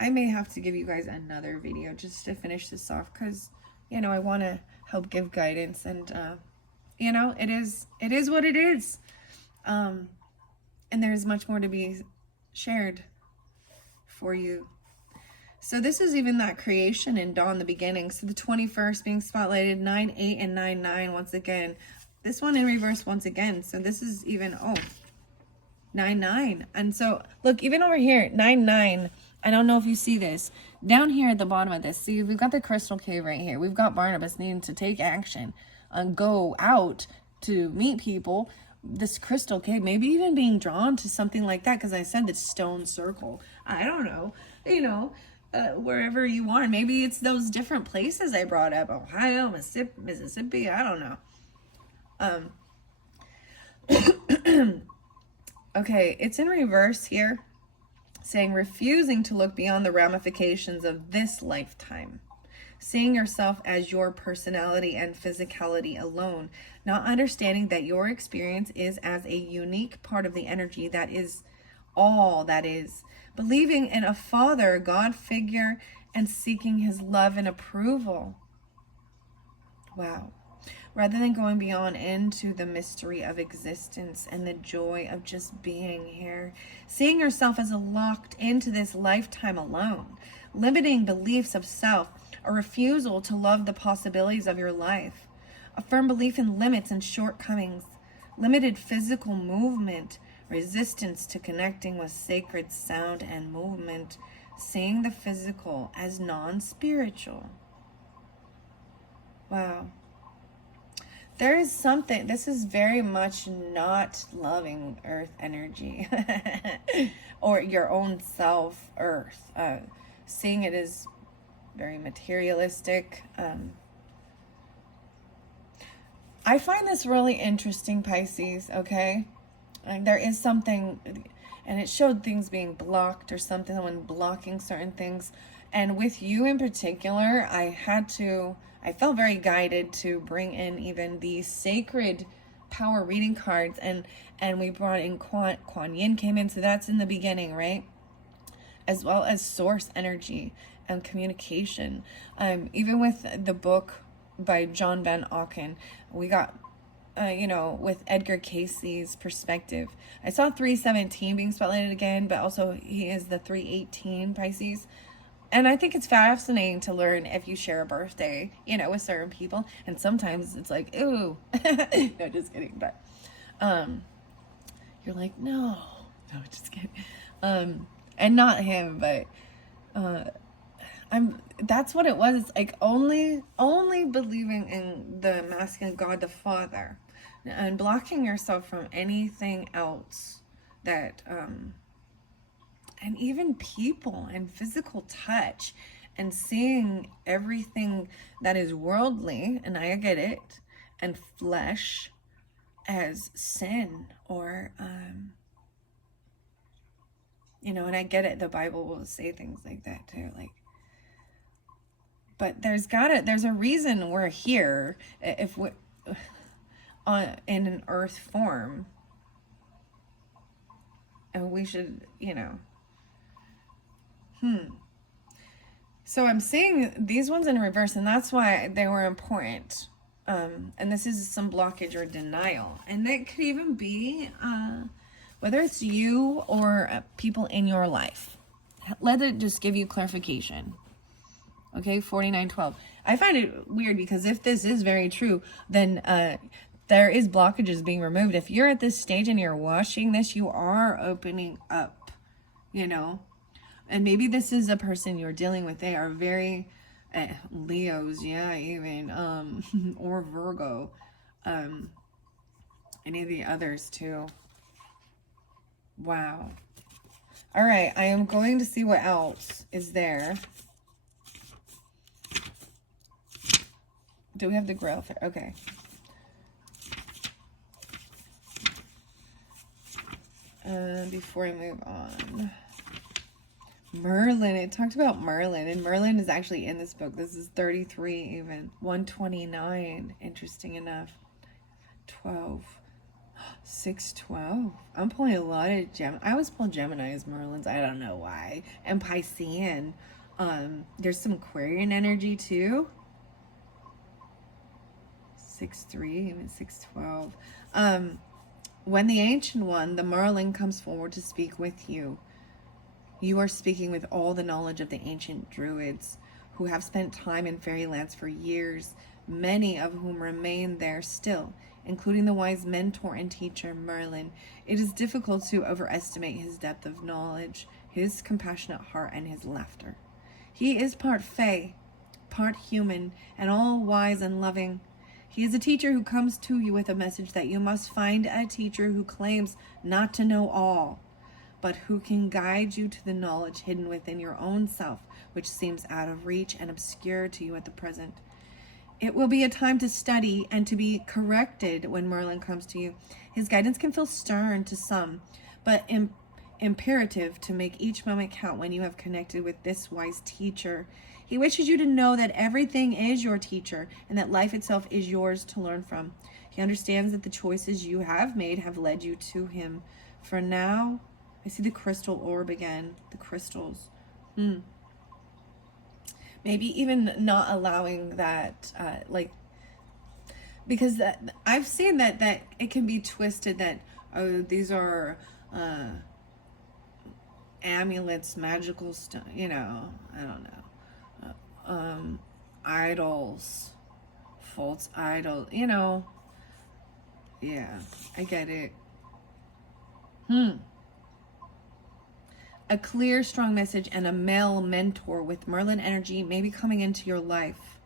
I may have to give you guys another video just to finish this off because, you know, I want to help give guidance and, you know, it is what it is. And there's much more to be shared for you. So this is even that creation in dawn, the beginning. So the 21st being spotlighted, 9, 8, and 9, 9 once again. This one in reverse once again. So this is even, 9, 9. And so look, even over here, 9, 9. I don't know if you see this. Down here at the bottom of this, see, we've got the crystal cave right here. We've got Barnabas needing to take action and go out to meet people. This crystal cave, maybe even being drawn to something like that, because I said the stone circle. I don't know, you know, wherever you are. Maybe it's those different places I brought up. Ohio, Mississippi, I don't know. Okay, it's in reverse here, saying refusing to look beyond the ramifications of this lifetime. Seeing yourself as your personality and physicality alone, not understanding that your experience is as a unique part of the energy that is all that is. Believing in a father, God figure, and seeking his love and approval. Wow. Rather than going beyond into the mystery of existence and the joy of just being here. Seeing yourself as locked into this lifetime alone. Limiting beliefs of self. A refusal to love the possibilities of your life. A firm belief in limits and shortcomings. Limited physical movement. Resistance to connecting with sacred sound and movement. Seeing the physical as non-spiritual. Wow. There is something, this is very much not loving earth energy. Or your own self, earth. Seeing it as very materialistic. I find this really interesting, Pisces, okay? And there is something, and it showed things being blocked or something, someone blocking certain things. And with you in particular, I felt very guided to bring in even the sacred power reading cards. And we brought in Kuan Yin came in, so that's in the beginning, right? As well as source energy and communication. Even with the book by John Van Auken, we got, you know, with Edgar Casey's perspective. I saw 317 being spotlighted again, but also he is the 318 Pisces. And I think it's fascinating to learn if you share a birthday, you know, with certain people. And sometimes it's like, ooh, no, just kidding. But you're like, no, just kidding. And not him, but that's what it was. It's like only believing in the masculine God, the Father, and blocking yourself from anything else that, and even people and physical touch, and seeing everything that is worldly, and I get it, and flesh as sin, or, you know, and I get it, the Bible will say things like that too, like, but there's a reason we're here, if we in an earth form, and we should, you know, so I'm seeing these ones in reverse, and that's why they were important. And this is some blockage or denial, and it could even be whether it's you or people in your life. Let it just give you clarification. Okay, 4912. I find it weird because if this is very true, then there is blockages being removed. If you're at this stage and you're watching this, you are opening up, you know. And maybe this is a person you're dealing with. They are very Leos, yeah, even or Virgo, any of the others too. Wow. All right, I am going to see what else is there. Do we have the Grail? Okay. Before I move on, Merlin, it talked about Merlin, and Merlin is actually in this book. This is 33 even. 129, interesting enough. 12. 612. I'm pulling a lot of Gemini. I always pull Gemini as Merlins. I don't know why. And Piscean. There's some Aquarian energy too. 6-3, even 6-12. When the Ancient One, the Merlin, comes forward to speak with you, you are speaking with all the knowledge of the ancient druids who have spent time in fairylands for years, many of whom remain there still, including the wise mentor and teacher Merlin. It is difficult to overestimate his depth of knowledge, his compassionate heart, and his laughter. He is part fae, part human, and all wise and loving. He is a teacher who comes to you with a message that you must find a teacher who claims not to know all, but who can guide you to the knowledge hidden within your own self, which seems out of reach and obscure to you at the present. It will be a time to study and to be corrected when Merlin comes to you. His guidance can feel stern to some, but imperative to make each moment count when you have connected with this wise teacher. He wishes you to know that everything is your teacher and that life itself is yours to learn from. He understands that the choices you have made have led you to him. For now, I see the crystal orb again, the crystals. Maybe even not allowing that, because I've seen that it can be twisted that, oh, these are amulets, magical stuff, I don't know. Idols, false idol, yeah, I get it. A clear, strong message and a male mentor with Merlin energy may be coming into your life.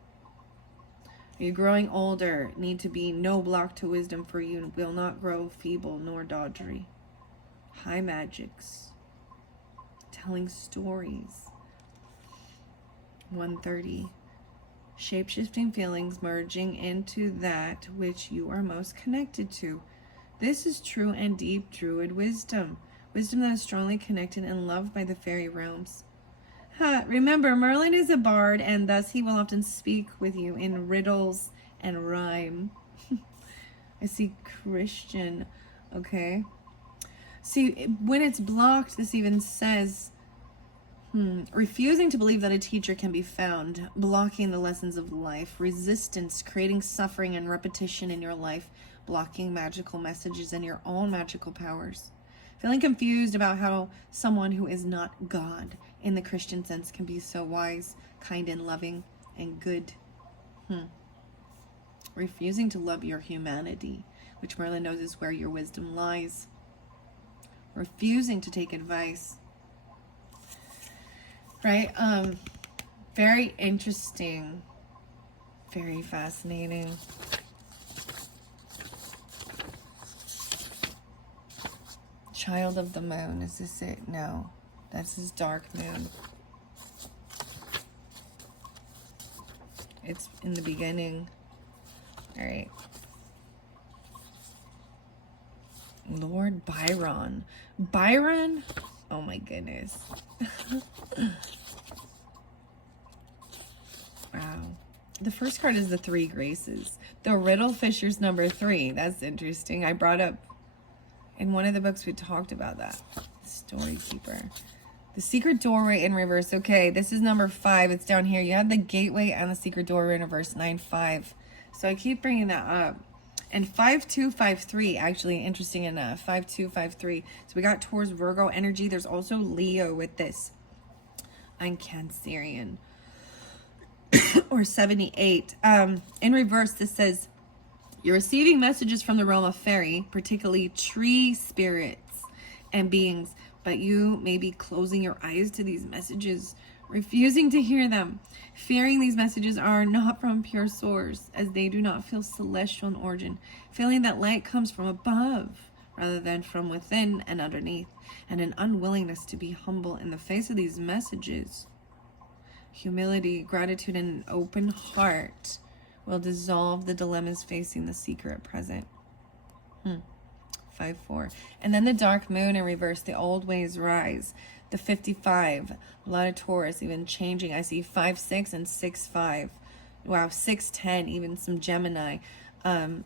Are you growing older? Need to be no block to wisdom, for you will not grow feeble nor doddery. High magics. Telling stories. 130. Shape-shifting feelings merging into that which you are most connected to. This is true and deep druid wisdom. Wisdom that is strongly connected and loved by the fairy realms. Remember, Merlin is a bard, and thus he will often speak with you in riddles and rhyme. I see Christian. Okay. See, when it's blocked, this even says, refusing to believe that a teacher can be found, blocking the lessons of life, resistance, creating suffering and repetition in your life, blocking magical messages and your own magical powers. Feeling confused about how someone who is not God in the Christian sense can be so wise, kind, and loving, and good. Refusing to love your humanity, which Merlin knows is where your wisdom lies. Refusing to take advice. Right? Very interesting. Very fascinating. Child of the moon. Is this it? No. That's his dark moon. It's in the beginning. All right. Lord Byron. Byron? Oh my goodness. Wow. The first card is the Three Graces. The Riddle Fisher's number 3. That's interesting. I brought up in one of the books we talked about that. Storykeeper. The Secret Doorway in reverse. Okay, this is number 5. It's down here. You have the Gateway and the Secret Doorway in reverse. 9-5. So I keep bringing that up. And 5-2-5-3, actually, interesting enough. 5-2-5-3. So we got Taurus, Virgo energy. There's also Leo with this. I'm Cancerian. Or 78. In reverse, this says, you're receiving messages from the realm of fairy, particularly tree spirits and beings, but you may be closing your eyes to these messages, refusing to hear them, fearing these messages are not from pure source, as they do not feel celestial in origin, feeling that light comes from above rather than from within and underneath, and an unwillingness to be humble in the face of these messages. Humility, gratitude, and an open heart will dissolve the dilemmas facing the seeker at present. 5-4. And then the dark moon in reverse, the old ways rise. The 55, a lot of Taurus, even changing. I see 5-6 and 6-5. Wow, 6-10, even some Gemini.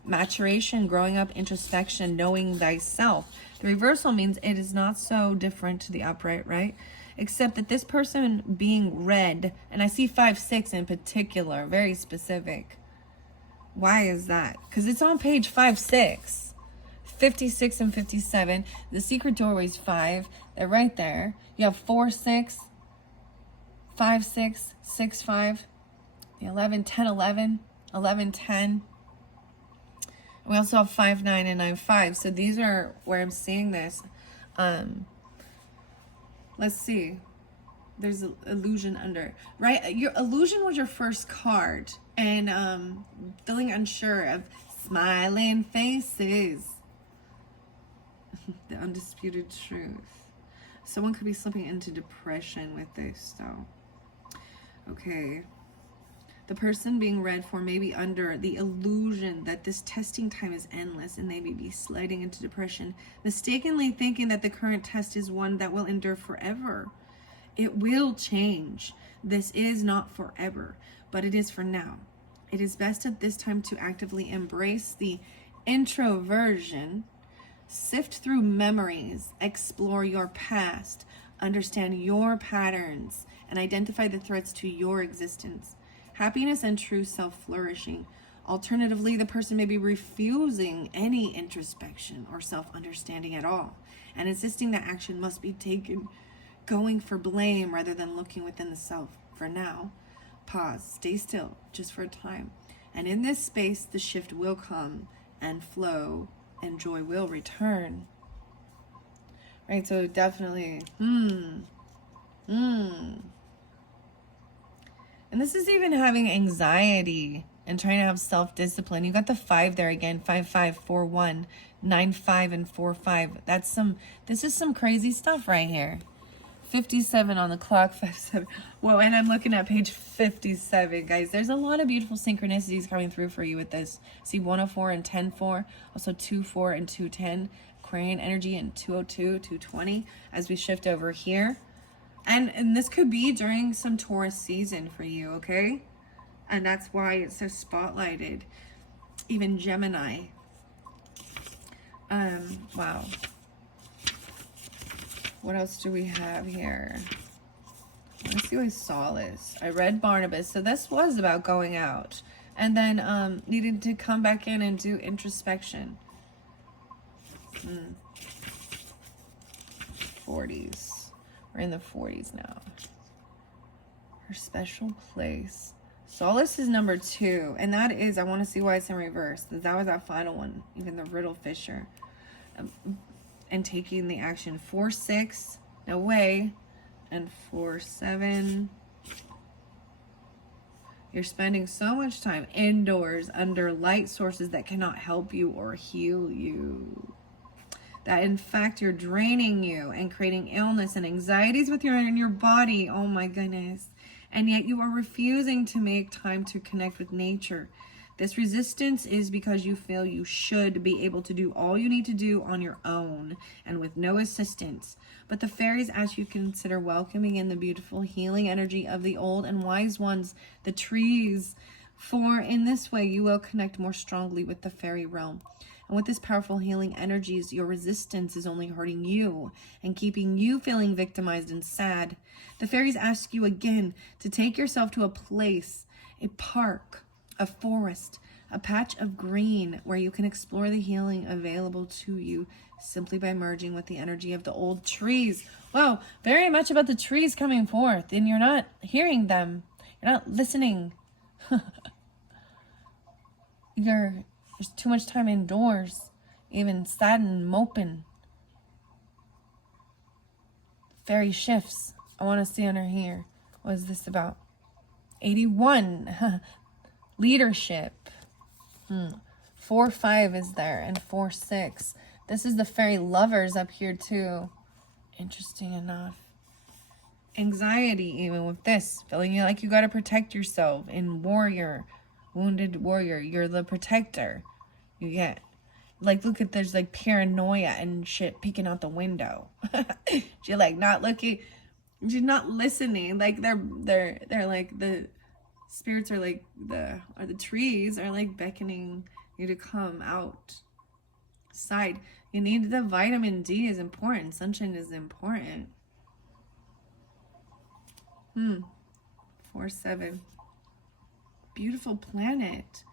Maturation, growing up, introspection, knowing thyself. The reversal means it is not so different to the upright, right? Except that this person being red, and I see 5-6 in particular, very specific. Why is that? Because it's on page 5-6. 56 and 57. The secret doorway's 5. They're right there. You have 4-6, 5-6, 6-5, 11, 10, 11, 11, 10. We also have 5-9 and 9-5. So these are where I'm seeing this. Let's see. There's an illusion under, right? Your illusion was your first card, and feeling unsure of smiling faces. The undisputed truth. Someone could be slipping into depression with this, though. Okay. The person being read for may be under the illusion that this testing time is endless, and they may be sliding into depression, mistakenly thinking that the current test is one that will endure forever. It will change. This is not forever, but it is for now. It is best at this time to actively embrace the introversion, sift through memories, explore your past, understand your patterns, and identify the threats to your existence. Happiness and true self-flourishing. Alternatively, the person may be refusing any introspection or self-understanding at all, and insisting that action must be taken, going for blame rather than looking within the self. For now, pause, stay still, just for a time. And in this space, the shift will come and flow, and joy will return. Right, so definitely, And this is even having anxiety and trying to have self-discipline. You got the 5 there again, 5-5, 4-1, 9-5, and 4-5. This is some crazy stuff right here. 57 on the clock, 5-7. Whoa, and I'm looking at page 57, guys. There's a lot of beautiful synchronicities coming through for you with this. See 104 and 10-4, also 2-4 and 2-10, Aquarian energy, and 202, 220 as we shift over here. And this could be during some Taurus season for you, okay? And that's why it's so spotlighted. Even Gemini. Wow. What else do we have here? Let's see what Solace. I read Barnabas. So this was about going out. And then needed to come back in and do introspection. 40s. We're in the 40s now. Her special place. Solace is number 2. And that is, I want to see why it's in reverse. That was that final one. Even the Riddle Fisher. And taking the action. 4-6. No way. And 4-7. You're spending so much time indoors under light sources that cannot help you or heal you. That in fact you're draining you and creating illness and anxieties in your body. Oh my goodness. And yet you are refusing to make time to connect with nature. This resistance is because you feel you should be able to do all you need to do on your own and with no assistance. But the fairies ask you to consider welcoming in the beautiful healing energy of the old and wise ones, the trees. For in this way you will connect more strongly with the fairy realm. And with this powerful healing energies, your resistance is only hurting you and keeping you feeling victimized and sad. The fairies ask you again to take yourself to a place, a park, a forest, a patch of green where you can explore the healing available to you simply by merging with the energy of the old trees. Wow, very much about the trees coming forth, and you're not hearing them. You're not listening. There's too much time indoors, even sad and moping. Fairy shifts. I want to see under here. What is this about? 81. Leadership. 4-5 is there, and 4-6. This is the fairy lovers up here too. Interesting enough. Anxiety even with this. Feeling like you got to protect yourself. In warrior. Wounded warrior. You're the protector. You get. like, look at, there's like paranoia and shit peeking out the window. She's like not looking, she's not listening. Like they're like, the spirits are like, the trees are like beckoning you to come outside. You need the vitamin D is important. Sunshine is important. 4-7. Beautiful planet.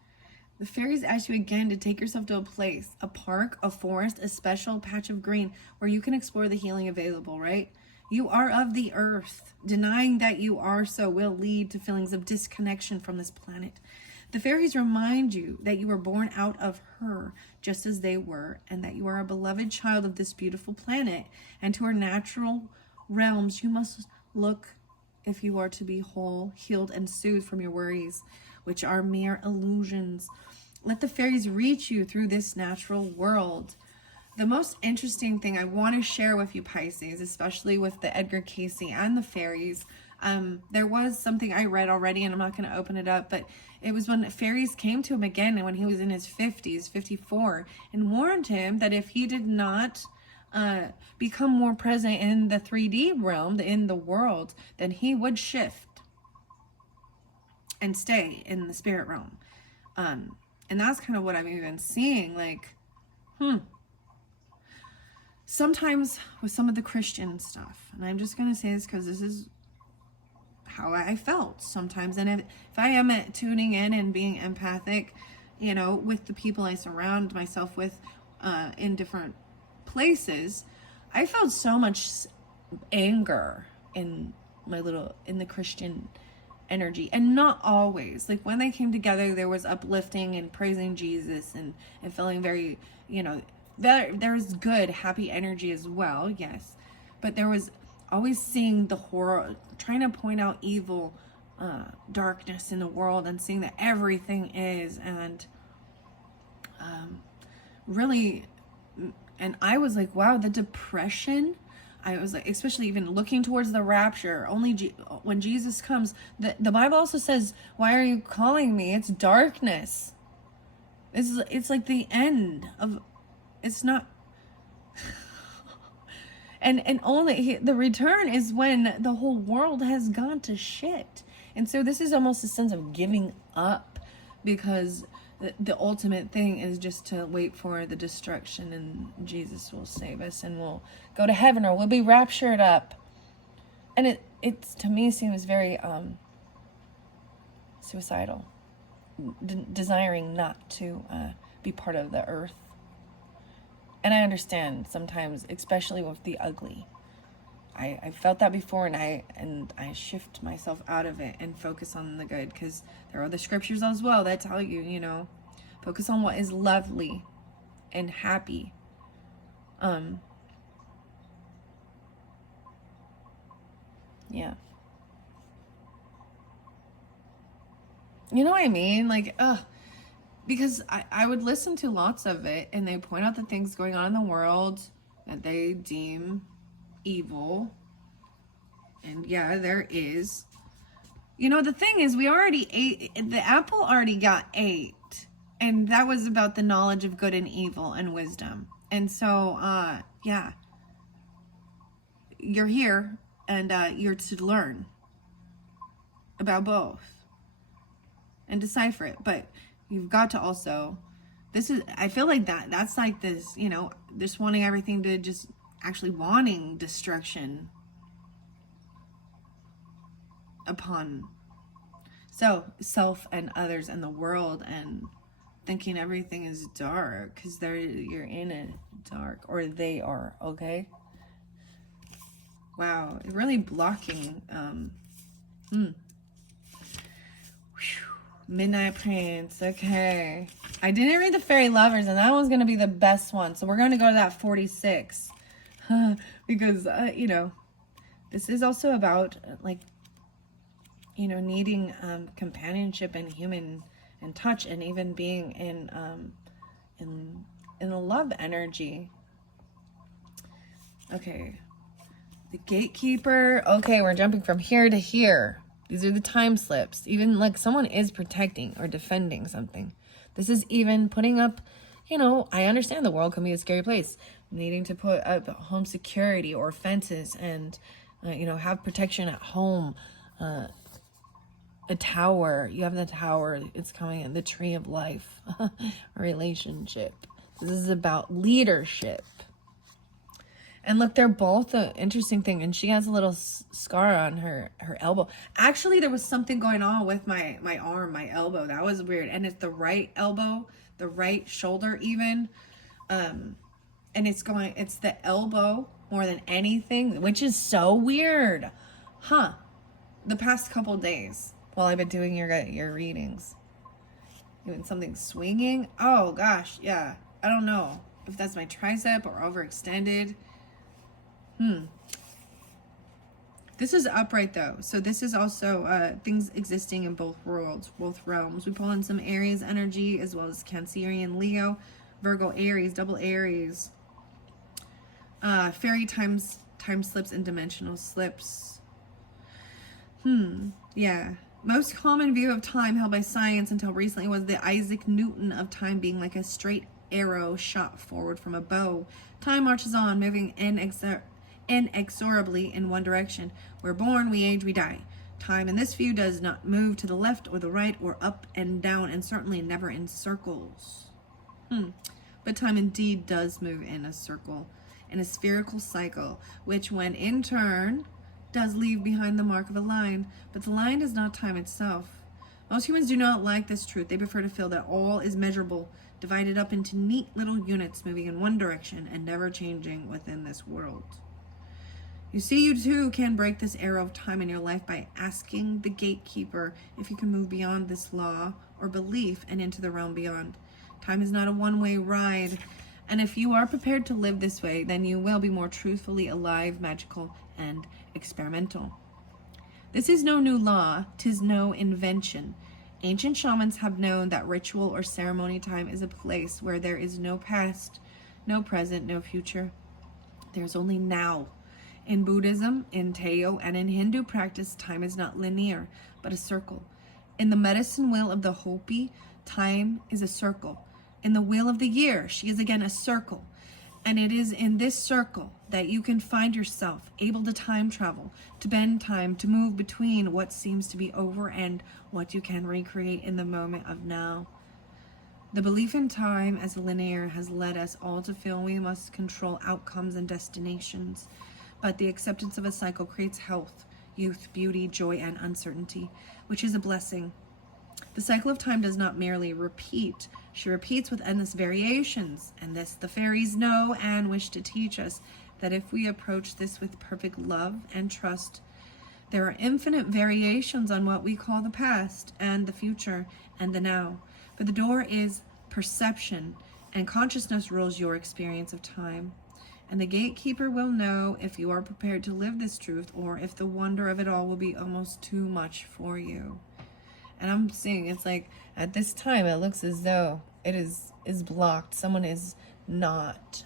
The fairies ask you again to take yourself to a place, a park, a forest, a special patch of green where you can explore the healing available, right? You are of the earth. Denying that you are so will lead to feelings of disconnection from this planet. The fairies remind you that you were born out of her, just as they were, and that you are a beloved child of this beautiful planet. And to her natural realms, you must look if you are to be whole, healed, and soothed from your worries, which are mere illusions. Let the fairies reach you through this natural world. The most interesting thing I want to share with you, Pisces, especially with the Edgar Cayce and the fairies, there was something I read already, and I'm not going to open it up, but it was when fairies came to him again, and when he was in his 50s, 54, and warned him that if he did not become more present in the 3D realm, in the world, then he would shift and stay in the spirit realm. And that's kind of what I'm even seeing, like, sometimes with some of the Christian stuff, and I'm just going to say this because this is how I felt sometimes, and if I am tuning in and being empathic, you know, with the people I surround myself with in different places, I felt so much anger in the Christian energy, and not always. Like when they came together, there was uplifting and praising Jesus and feeling very, you know, there's good, happy energy as well, yes. But there was always seeing the horror, trying to point out evil, darkness in the world, and seeing that everything is, and really, and I was like, wow, the depression. I was like, especially even looking towards the rapture, when Jesus comes, the Bible also says, why are you calling me? It's darkness. It's like the end of, it's not, and only the return is when the whole world has gone to shit. And so this is almost a sense of giving up, because the ultimate thing is just to wait for the destruction, and Jesus will save us, and we'll go to heaven, or we'll be raptured up. And it's to me seems very suicidal, desiring not to be part of the earth. And I understand sometimes, especially with the ugly. I felt that before, and I shift myself out of it and focus on the good, because there are the scriptures as well that tell you, you know, focus on what is lovely and happy. Yeah. You know what I mean? Like, because I would listen to lots of it, and they point out the things going on in the world that they deem evil. And yeah, there is. You know, the thing is, we already ate, the apple already got ate. And that was about the knowledge of good and evil and wisdom. And so, yeah. You're here, and you're to learn about both and decipher it. But you've got to also, I feel like that's like this, you know, just wanting everything to just actually wanting destruction upon self and others and the world, and thinking everything is dark because you're in a dark, or they are, okay? Wow, really blocking. Midnight Prince, okay. I didn't read the Fairy Lovers, and that one's going to be the best one. So we're going to go to that 46. Because, you know, this is also about, like, you know, needing companionship and human and touch, and even being in the love energy. Okay. The Gatekeeper. Okay, we're jumping from here to here. These are the time slips. Even like someone is protecting or defending something. This is even putting up, you know, I understand the world can be a scary place, needing to put up home security or fences and, you know, have protection at home. A tower, you have the tower, it's coming in the tree of life, relationship. This is about leadership. And look, they're both an interesting thing. And she has a little scar on her elbow. Actually, there was something going on with my arm, my elbow. That was weird. And it's the right elbow, the right shoulder even. And it's the elbow more than anything, which is so weird. Huh. The past couple days while I've been doing your readings. Even something swinging. Oh, gosh. Yeah. I don't know if that's my tricep or overextended. This is upright though. So this is also things existing in both worlds, both realms. We pull in some Aries energy as well as Cancerian, Leo, Virgo, Aries, double Aries. Fairy time slips and dimensional slips. Yeah. Most common view of time held by science until recently was the Isaac Newton of time being like a straight arrow shot forward from a bow. Time marches on, moving inexorably in one direction. We're born, we age, we die. Time in this view does not move to the left or the right or up and down, and certainly never in circles. But time indeed does move in a circle, in a spherical cycle, which when in turn does leave behind the mark of a line, but the line is not time itself. Most humans do not like this truth. They prefer to feel that all is measurable, divided up into neat little units moving in one direction and never changing within this world. You see, you too can break this arrow of time in your life by asking the gatekeeper if you can move beyond this law or belief and into the realm beyond. Time is not a one-way ride, and if you are prepared to live this way, then you will be more truthfully alive, magical, and experimental. This is no new law, 'tis no invention. Ancient shamans have known that ritual or ceremony time is a place where there is no past, no present, no future. There's only now. In Buddhism, in Tao, and in Hindu practice, time is not linear, but a circle. In the medicine wheel of the Hopi, time is a circle. In the wheel of the year, she is again a circle. And it is in this circle that you can find yourself able to time travel, to bend time, to move between what seems to be over and what you can recreate in the moment of now. The belief in time as linear has led us all to feel we must control outcomes and destinations. But the acceptance of a cycle creates health, youth, beauty, joy, and uncertainty, which is a blessing. The cycle of time does not merely repeat. She repeats with endless variations, and this the fairies know and wish to teach us, that if we approach this with perfect love and trust, there are infinite variations on what we call the past and the future and the now. But the door is perception, and consciousness rules your experience of time. And the gatekeeper will know if you are prepared to live this truth, or if the wonder of it all will be almost too much for you. And I'm seeing, it's like, at this time, it looks as though it is blocked. Someone is not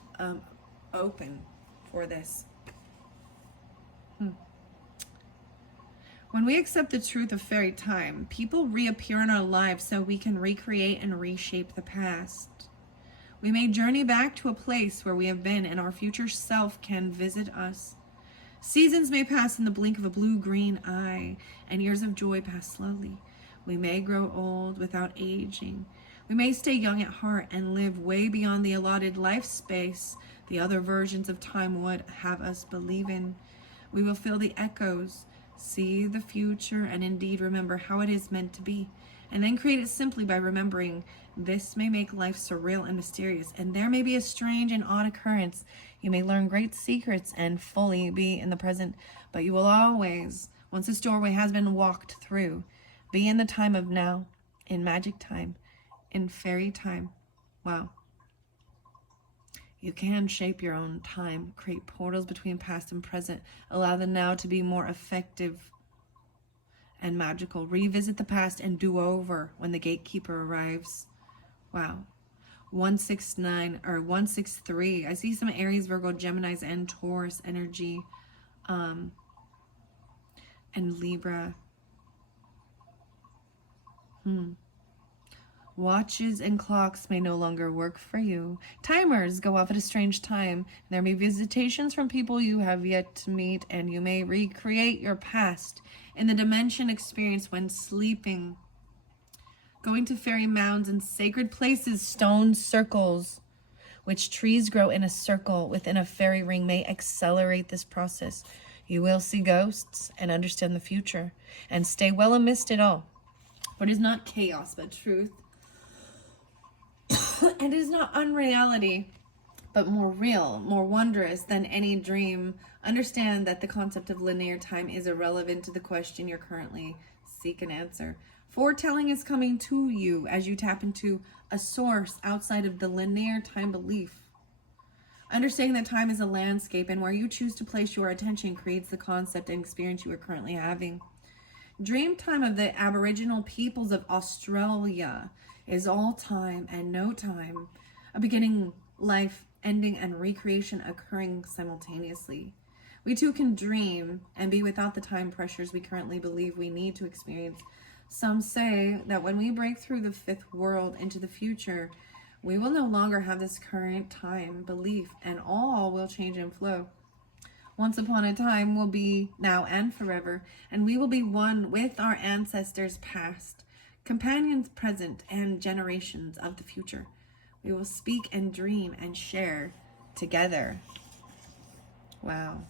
open for this. When we accept the truth of fairy time, people reappear in our lives so we can recreate and reshape the past. We may journey back to a place where we have been, and our future self can visit us. Seasons may pass in the blink of a blue-green eye, and years of joy pass slowly. We may grow old without aging. We may stay young at heart and live way beyond the allotted life space the other versions of time would have us believe in. We will feel the echoes, see the future, and indeed remember how it is meant to be, and then create it simply by remembering. This may make life surreal and mysterious, and there may be a strange and odd occurrence. You may learn great secrets and fully be in the present, but you will always, once this doorway has been walked through, be in the time of now, in magic time, in fairy time. Wow. You can shape your own time, create portals between past and present, allow the now to be more effective and magical. Revisit the past and do over when the gatekeeper arrives. Wow. 169 or 163. I see some Aries, Virgo, Geminis, and Taurus energy. And Libra. Watches and clocks may no longer work for you. Timers go off at a strange time. There may be visitations from people you have yet to meet, and you may recreate your past in the dimension experienced when sleeping. Going to fairy mounds and sacred places, stone circles, which trees grow in a circle within a fairy ring, may accelerate this process. You will see ghosts and understand the future, and stay well amidst it all. For it is not chaos, but truth. It is not unreality, but more real, more wondrous than any dream. Understand that the concept of linear time is irrelevant to the question you're currently seek an answer. Foretelling is coming to you as you tap into a source outside of the linear time belief. Understanding that time is a landscape, and where you choose to place your attention creates the concept and experience you are currently having. Dream time of the Aboriginal peoples of Australia is all time and no time, a beginning, life, ending, and recreation occurring simultaneously. We too can dream and be without the time pressures we currently believe we need to experience. Some say that when we break through the fifth world into the future, we will no longer have this current time belief, and all will change and flow. Once upon a time will be now and forever, and we will be one with our ancestors past, companions present, and generations of the future. We will speak and dream and share together. Wow.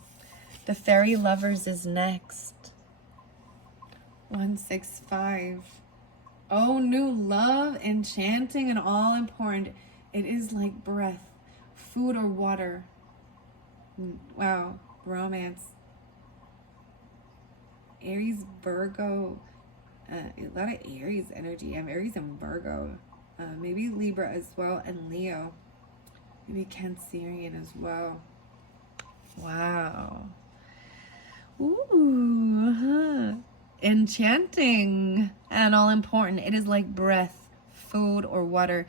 The Fairy Lovers is next. 165. Oh, new love, enchanting and all important. It is like breath, food or water. Wow. Romance. Aries, Virgo. A lot of Aries energy. I have Aries and Virgo. Maybe Libra as well, and Leo. Maybe Cancerian as well. Wow. Ooh. Enchanting and all important. It is like breath, food, or water.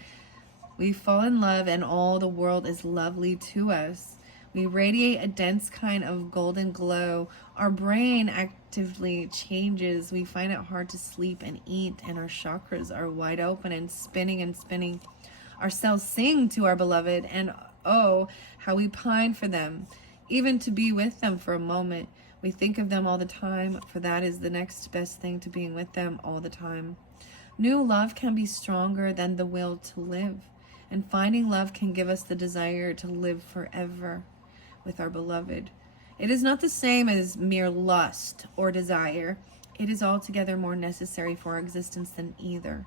We fall in love, and all the world is lovely to us. We radiate a dense kind of golden glow. Our brain actively changes. We find it hard to sleep and eat, and our chakras are wide open and spinning and spinning. Our cells sing to our beloved, and oh, how we pine for them, even to be with them for a moment. We think of them all the time, for that is the next best thing to being with them all the time. New love can be stronger than the will to live, and finding love can give us the desire to live forever with our beloved. It is not the same as mere lust or desire. It is altogether more necessary for our existence than either.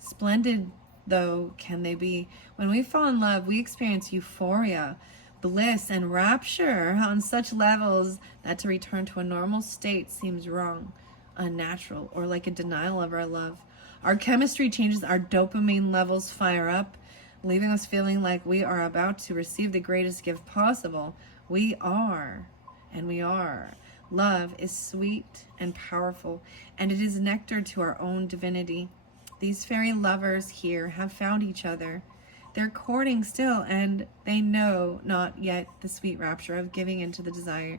Splendid though can they be, when we fall in love, we experience euphoria, bliss, and rapture on such levels that to return to a normal state seems wrong, unnatural, or like a denial of our love. Our chemistry changes, our dopamine levels fire up, leaving us feeling like we are about to receive the greatest gift possible. We are, and we are. Love is sweet and powerful, and it is nectar to our own divinity. These fairy lovers here have found each other. They're courting still, and they know not yet the sweet rapture of giving into the desire.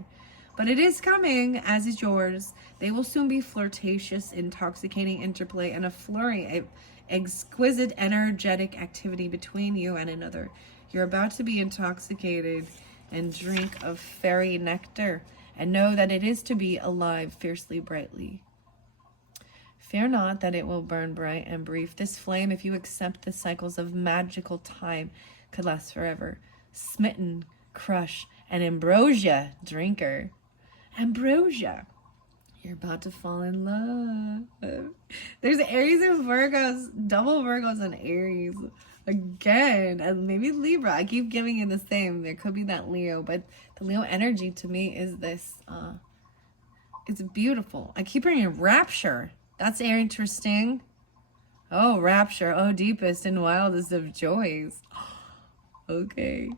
But it is coming, as is yours. They will soon be flirtatious, intoxicating interplay, and a flurry of exquisite, energetic activity between you and another. You're about to be intoxicated and drink of fairy nectar, and know that it is to be alive fiercely, brightly. Fear not that it will burn bright and brief. This flame, if you accept the cycles of magical time, could last forever. Smitten, crush, and ambrosia drinker. Ambrosia. You're about to fall in love. There's Aries and Virgos, double Virgos and Aries. Again, and maybe Libra. I keep giving you the same. There could be that Leo, but the Leo energy to me is this. It's beautiful. I keep bringing rapture. That's interesting. Oh, rapture. Oh, deepest and wildest of joys. Okay.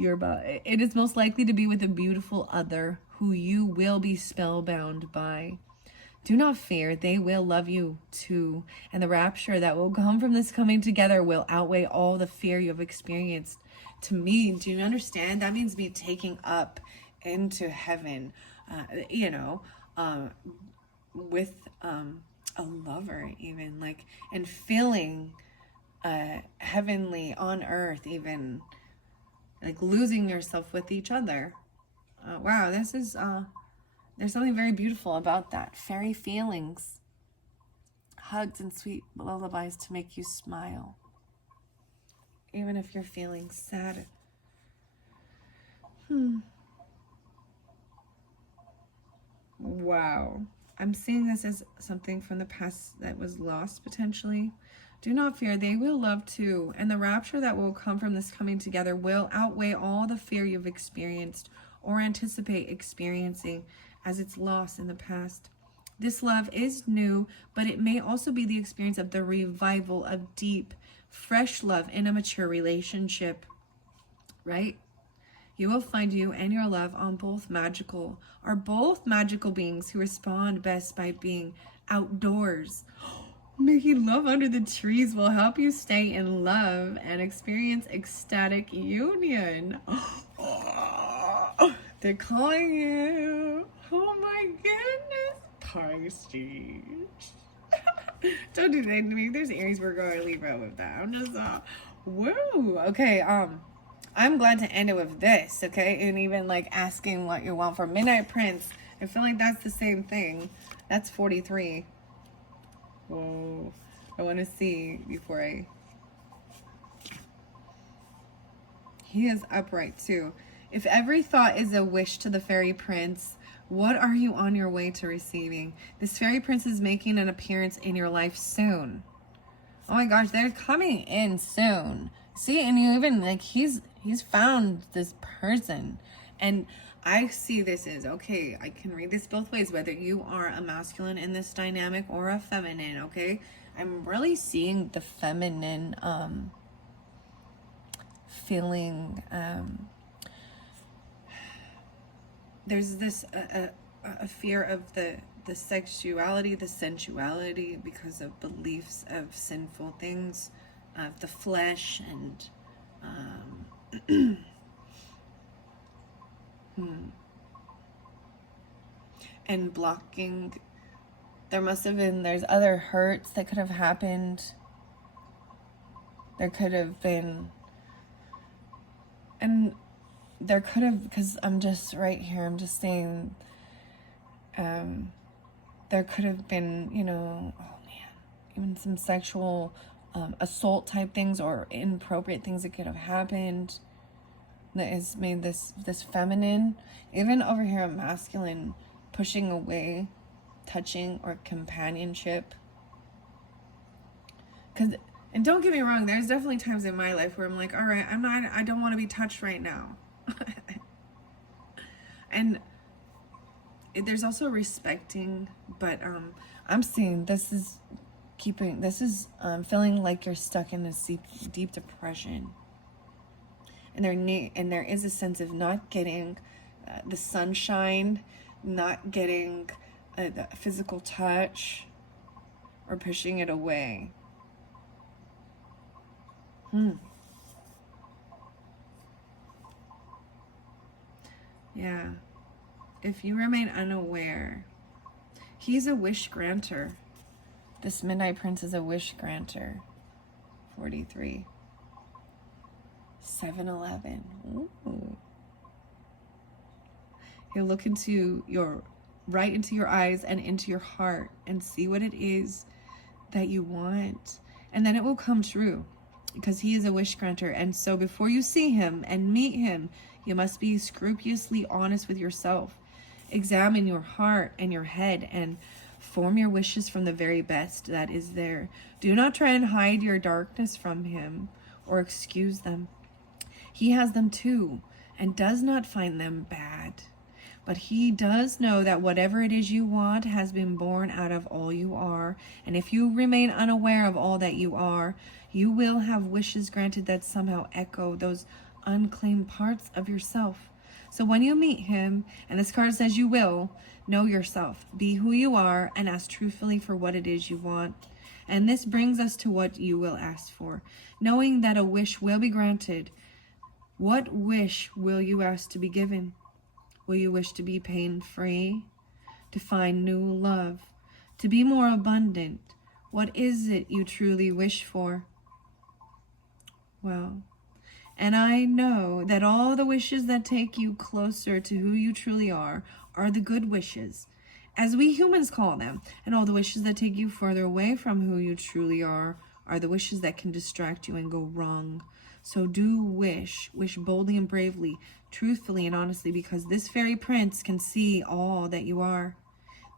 You're about. It is most likely to be with a beautiful other who you will be spellbound by. Do not fear, they will love you too, and the rapture that will come from this coming together will outweigh all the fear you have experienced. To me, do you understand? That means me taking up into heaven, with a lover even, like, and feeling heavenly on earth, even like losing yourself with each other. Wow, this is there's something very beautiful about that. Fairy feelings, hugs and sweet lullabies to make you smile, even if you're feeling sad. Wow. I'm seeing this as something from the past that was lost potentially. Do not fear, they will love too, and the rapture that will come from this coming together will outweigh all the fear you've experienced or anticipate experiencing as it's lost in the past. This love is new, but it may also be the experience of the revival of deep, fresh love in a mature relationship, right? You will find you and your love are both magical beings who respond best by being outdoors. Making love under the trees will help you stay in love and experience ecstatic union. They're calling you. Oh my goodness. Pisces. Don't do that to me. There's Aries, Virgo, or Libra with that. I'm just, woo. Okay, I'm glad to end it with this, okay? And even like asking what you want for Midnight Prince. I feel like that's the same thing. That's 43. Whoa. I want to see before I... He is upright too. If every thought is a wish to the fairy prince, what are you on your way to receiving? This fairy prince is making an appearance in your life soon. Oh my gosh, they're coming in soon. See, and you even like he's found this person, and I see this as, okay, I can read this both ways, whether you are a masculine in this dynamic or a feminine, okay? I'm really seeing the feminine feeling. There's this a fear of the sexuality, the sensuality, because of beliefs of sinful things, of the flesh, and and blocking. There's other hurts that could have happened. There could have been, and there could have, because I'm just right here, I'm just saying, there could have been, oh man, even some sexual assault type things or inappropriate things that could have happened that has made this feminine, even over here, a masculine, pushing away touching or companionship. And don't get me wrong, there's definitely times in my life where I'm like, all right, I don't want to be touched right now. And there's also respecting, but I'm seeing this is feeling like you're stuck in this deep depression, and there is a sense of not getting the sunshine, not getting the physical touch, or pushing it away. Yeah. If you remain unaware, he's a wish granter. This Midnight Prince is a wish granter. 43. 7-11. Ooh. He'll look right into your eyes and into your heart and see what it is that you want. And then it will come true, because he is a wish granter. And so before you see him and meet him, you must be scrupulously honest with yourself. Examine your heart and your head and form your wishes from the very best that is there. Do not try and hide your darkness from him or excuse them. He has them too and does not find them bad. But he does know that whatever it is you want has been born out of all you are. And if you remain unaware of all that you are, you will have wishes granted that somehow echo those unclaimed parts of yourself. So when you meet him, and this card says you will, know yourself, be who you are, and ask truthfully for what it is you want. And this brings us to what you will ask for. Knowing that a wish will be granted, what wish will you ask to be given? Will you wish to be pain-free, to find new love, to be more abundant? What is it you truly wish for? Well, and I know that all the wishes that take you closer to who you truly are the good wishes, as we humans call them. And all the wishes that take you further away from who you truly are the wishes that can distract you and go wrong. So do wish boldly and bravely, truthfully and honestly, because this fairy prince can see all that you are.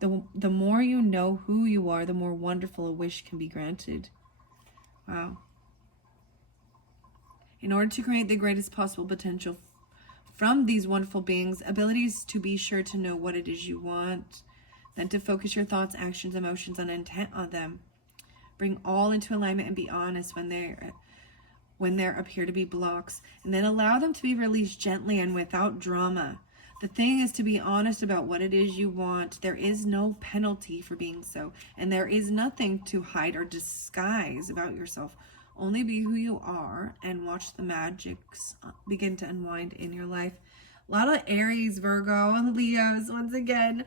The more you know who you are, the more wonderful a wish can be granted. Wow. In order to create the greatest possible potential from these wonderful beings, abilities to be sure to know what it is you want, then to focus your thoughts, actions, emotions, and intent on them. Bring all into alignment and be honest when there appear to be blocks, and then allow them to be released gently and without drama. The thing is to be honest about what it is you want. There is no penalty for being so, and there is nothing to hide or disguise about yourself. Only be who you are and watch the magics begin to unwind in your life. A lot of Aries, Virgo, and Leos once again.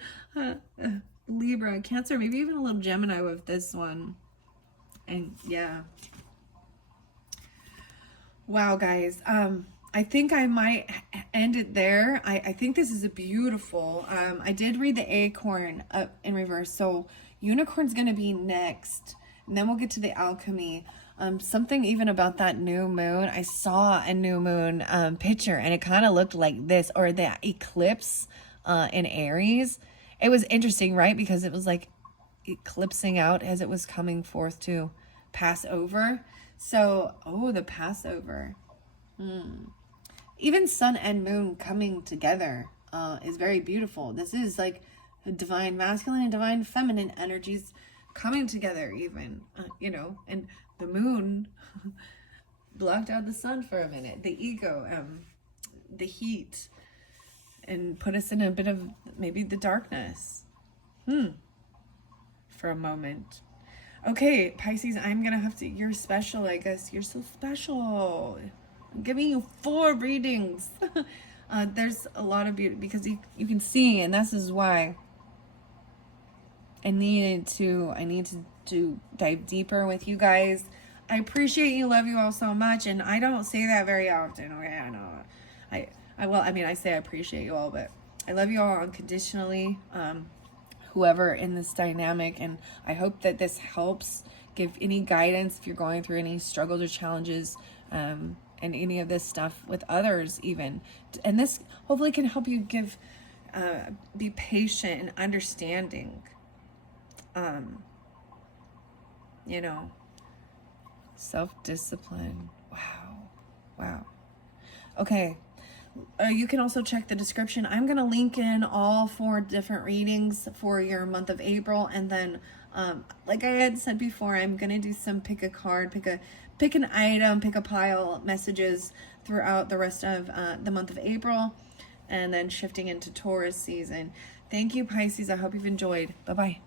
Libra, Cancer, maybe even a little Gemini with this one. And yeah. Wow, guys. I think I might end it there. I think this is a beautiful. I did read the acorn up in reverse. So unicorn's going to be next. And then we'll get to the alchemy. Something even about that new moon. I saw a new moon picture and it kind of looked like this, or the eclipse in Aries. It was interesting, right? Because it was like eclipsing out as it was coming forth to pass over. So, the Passover. Even sun and moon coming together is very beautiful. This is like divine masculine and divine feminine energies coming together even, and the moon blocked out the sun for a minute, the ego, the heat, and put us in a bit of maybe the darkness for a moment. Okay, Pisces, I'm gonna have to, you're special, I guess. You're so special. I'm giving you 4 readings. There's a lot of beauty because you can see, and this is why I need to dive deeper with you guys. I appreciate you, love you all so much, and I don't say that very often. Okay, I know. I say I appreciate you all, but I love you all unconditionally. Whoever in this dynamic, and I hope that this helps give any guidance if you're going through any struggles or challenges, and any of this stuff with others even. And this hopefully can help you be patient and understanding. Self-discipline. Wow. Okay. You can also check the description. I'm going to link in all 4 different readings for your month of April. And then, like I had said before, I'm going to do some pick a card, pick an item, pick a pile messages throughout the rest of the month of April. And then shifting into Taurus season. Thank you, Pisces. I hope you've enjoyed. Bye-bye.